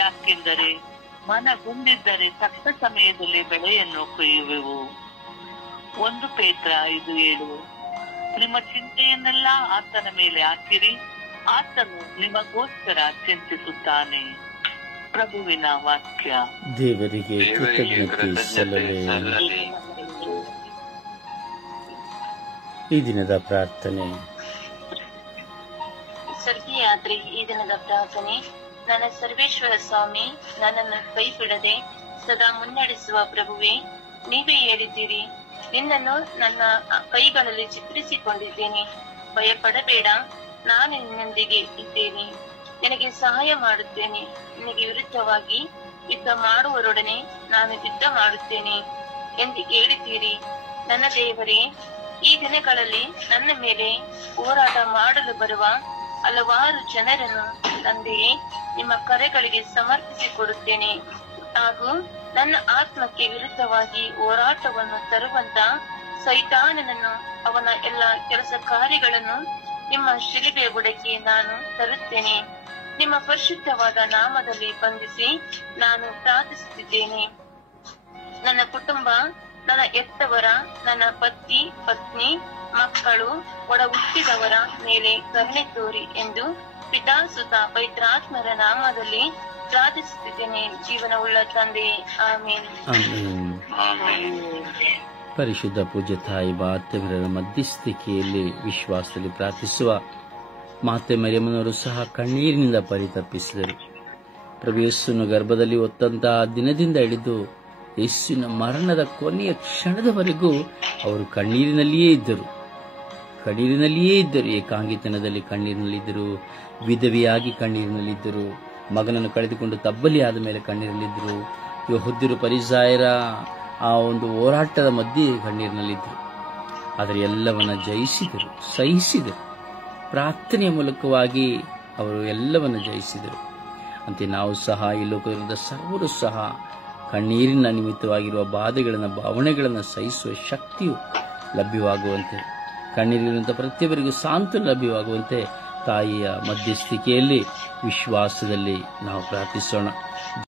ಯಾಕೆಂದರೆ ಮನಗುಂದಿದ್ದರೆ ತಕ್ಕ ಸಮಯದಲ್ಲಿ ಬೆಳೆಯನ್ನು ಕೊಯ್ಯುವೆವು. 1 ಪೇತ್ರ 5:7. ನಿಮ್ಮ ಚಿಂತೆಯನ್ನೆಲ್ಲ ಆತನ ಮೇಲೆ ಹಾಕಿರಿ, ಆತನು ನಿಮಗೋಸ್ಕರ ಚಿಂತಿಸುತ್ತಾನೆ. ಪ್ರಭುವಿನ ವಾಕ್ಯ. ದೇವರಿಗೆ ಕೃತಜ್ಞತೆ ಸಲ್ಲಲಿ. ಈ ದಿನದ ಪ್ರಾರ್ಥನೆ. ಸರ್ಗಿಯಾತ್ರಿ ಈ ದಿನದ ಪ್ರಾರ್ಥನೆ. ನನ್ನ ಸರ್ವೇಶ್ವರ ಸ್ವಾಮಿ, ನನ್ನನ್ನು ಕೈ ಬಿಡದೆ ಸದಾ ಮುನ್ನಡೆಸುವ ಪ್ರಭುವೇ, ನೀವೇ ಹೇಳಿದ್ದೀರಿ, ನಿನ್ನನ್ನು ನನ್ನ ಕೈಗಳಲ್ಲಿ ಚಿತ್ರಿಸಿಕೊಂಡಿದ್ದೇನೆ. ಭಯಪಡಬೇಡ, ನಾನು ನಿನ್ನೊಂದಿಗೆ ಇದ್ದೇನೆ, ನಿನಗೆ ಸಹಾಯ ಮಾಡುತ್ತೇನೆ. ನಿನಗೆ ವಿರುದ್ಧವಾಗಿ ಯುದ್ಧ ಮಾಡುವವರೊಡನೆ ನಾನು ಯುದ್ಧ ಮಾಡುತ್ತೇನೆ ಎಂದು ಹೇಳಿದ್ದೀರಿ. ನನ್ನ ದೇವರೇ, ಈ ದಿನಗಳಲ್ಲಿ ನನ್ನ ಮೇಲೆ ಹೋರಾಟ ಮಾಡಲು ಬರುವ ಹಲವಾರು ಜನರನ್ನು ತಂದೆಯೇ ನಿಮ್ಮ ಕರೆಗಳಿಗೆ ಸಮರ್ಪಿಸಿಕೊಡುತ್ತೇನೆ. ಹಾಗೂ ನನ್ನ ಆತ್ಮಕ್ಕೆ ವಿರುದ್ಧವಾಗಿ ಹೋರಾಟವನ್ನು ತರುವಂತ ಸೈತಾನನನ್ನು, ಅವನ ಎಲ್ಲ ಕೆಲಸ ಕಾರ್ಯಗಳನ್ನು ನಿಮ್ಮ ಶಿಲುಬೆಯ ಬುಡಕ್ಕೆ ನಾನು ತರುತ್ತೇನೆ. ನಿಮ್ಮ ಪರಿಶುದ್ಧವಾದ ನಾಮದಲ್ಲಿ ಬಂಧಿಸಿ ನಾನು ಪ್ರಾರ್ಥಿಸುತ್ತಿದ್ದೇನೆ. ನನ್ನ ಕುಟುಂಬ, ನನ್ನ ಹೆತ್ತವರ, ನನ್ನ ಪತಿ ಪತ್ನಿ, ಮಕ್ಕಳು, ಒಡ ಹುಟ್ಟಿದವರ ಮೇಲೆ ಕರುಣೆ ತೋರಿ ಎಂದು ಪಿತಾ ಸುತ ಪವಿತ್ರಾತ್ಮರ ನಾಮದಲ್ಲಿ ಪ್ರಾರ್ಥಿಸುತ್ತಿದ್ದೇನೆ. ಜೀವನವುಳ್ಳ ತಂದೆಯೇ, ಆಮೇನ್. ಪರಿಶುದ್ಧ ಪೂಜ್ಯ ತಾಯಿ ಮಾತೆಮರಿಯರ ಮಧ್ಯಸ್ಥಿಕೆಯಲ್ಲಿ ವಿಶ್ವಾಸದಲ್ಲಿ ಪ್ರಾರ್ಥಿಸುವ ಮಾತೆ ಮರಿಯಮ್ಮನವರು ಸಹ ಕಣ್ಣೀರಿನಿಂದ ಪರಿತಪಿಸಿದರು. ಪ್ರಭು ಯೇಸುವಿನ ಗರ್ಭದಲ್ಲಿ ಹೊತ್ತಂತಹ ದಿನದಿಂದ ಹಿಡಿದು ಯೇಸುವಿನ ಮರಣದ ಕೊನೆಯ ಕ್ಷಣದವರೆಗೂ ಅವರು ಕಣ್ಣೀರಿನಲ್ಲಿಯೇ ಇದ್ದರು. ಏಕಾಂಗಿತನದಲ್ಲಿ ಕಣ್ಣೀರಿನಲ್ಲಿದ್ದರು, ವಿಧವೆಯಾಗಿ ಕಣ್ಣೀರಿನಲ್ಲಿದ್ದರು, ಮಗನನ್ನು ಕಳೆದುಕೊಂಡು ತಬ್ಬಲಿ ಆದ ಮೇಲೆ ಕಣ್ಣೀರಿನಲ್ಲಿದ್ದರು, ಯೆಹೂದ್ಯರು ಫರಿಸಾಯರ ಆ ಒಂದು ಹೋರಾಟದ ಮಧ್ಯೆ ಕಣ್ಣೀರಿನಲ್ಲಿದ್ದರು. ಆದರೆ ಎಲ್ಲವನ್ನ ಜಯಿಸಿದರು, ಸಹಿಸಿದರು. ಪ್ರಾರ್ಥನೆಯ ಮೂಲಕವಾಗಿ ಅವರು ಎಲ್ಲವನ್ನ ಜಯಿಸಿದರು. ಅಂತೆ ನಾವು ಸಹ ಈ ಲೋಕದ ಸರ್ವರು ಸಹ ಕಣ್ಣೀರಿನ ನಿಮಿತ್ತವಾಗಿರುವ ಬಾಧೆಗಳನ್ನು, ಭಾವನೆಗಳನ್ನು ಸಹಿಸುವ ಶಕ್ತಿಯು ಲಭ್ಯವಾಗುವಂತೆ, ಕಣ್ಣೀರಿರುವಂತಹ ಪ್ರತಿಯೊಬ್ಬರಿಗೂ ಸಾಂತ್ವನ ಲಭ್ಯವಾಗುವಂತೆ ತಾಯಿಯ ಮಧ್ಯಸ್ಥಿಕೆಯಲ್ಲಿ ವಿಶ್ವಾಸದಲ್ಲಿ ನಾವು ಪ್ರಾರ್ಥಿಸೋಣ.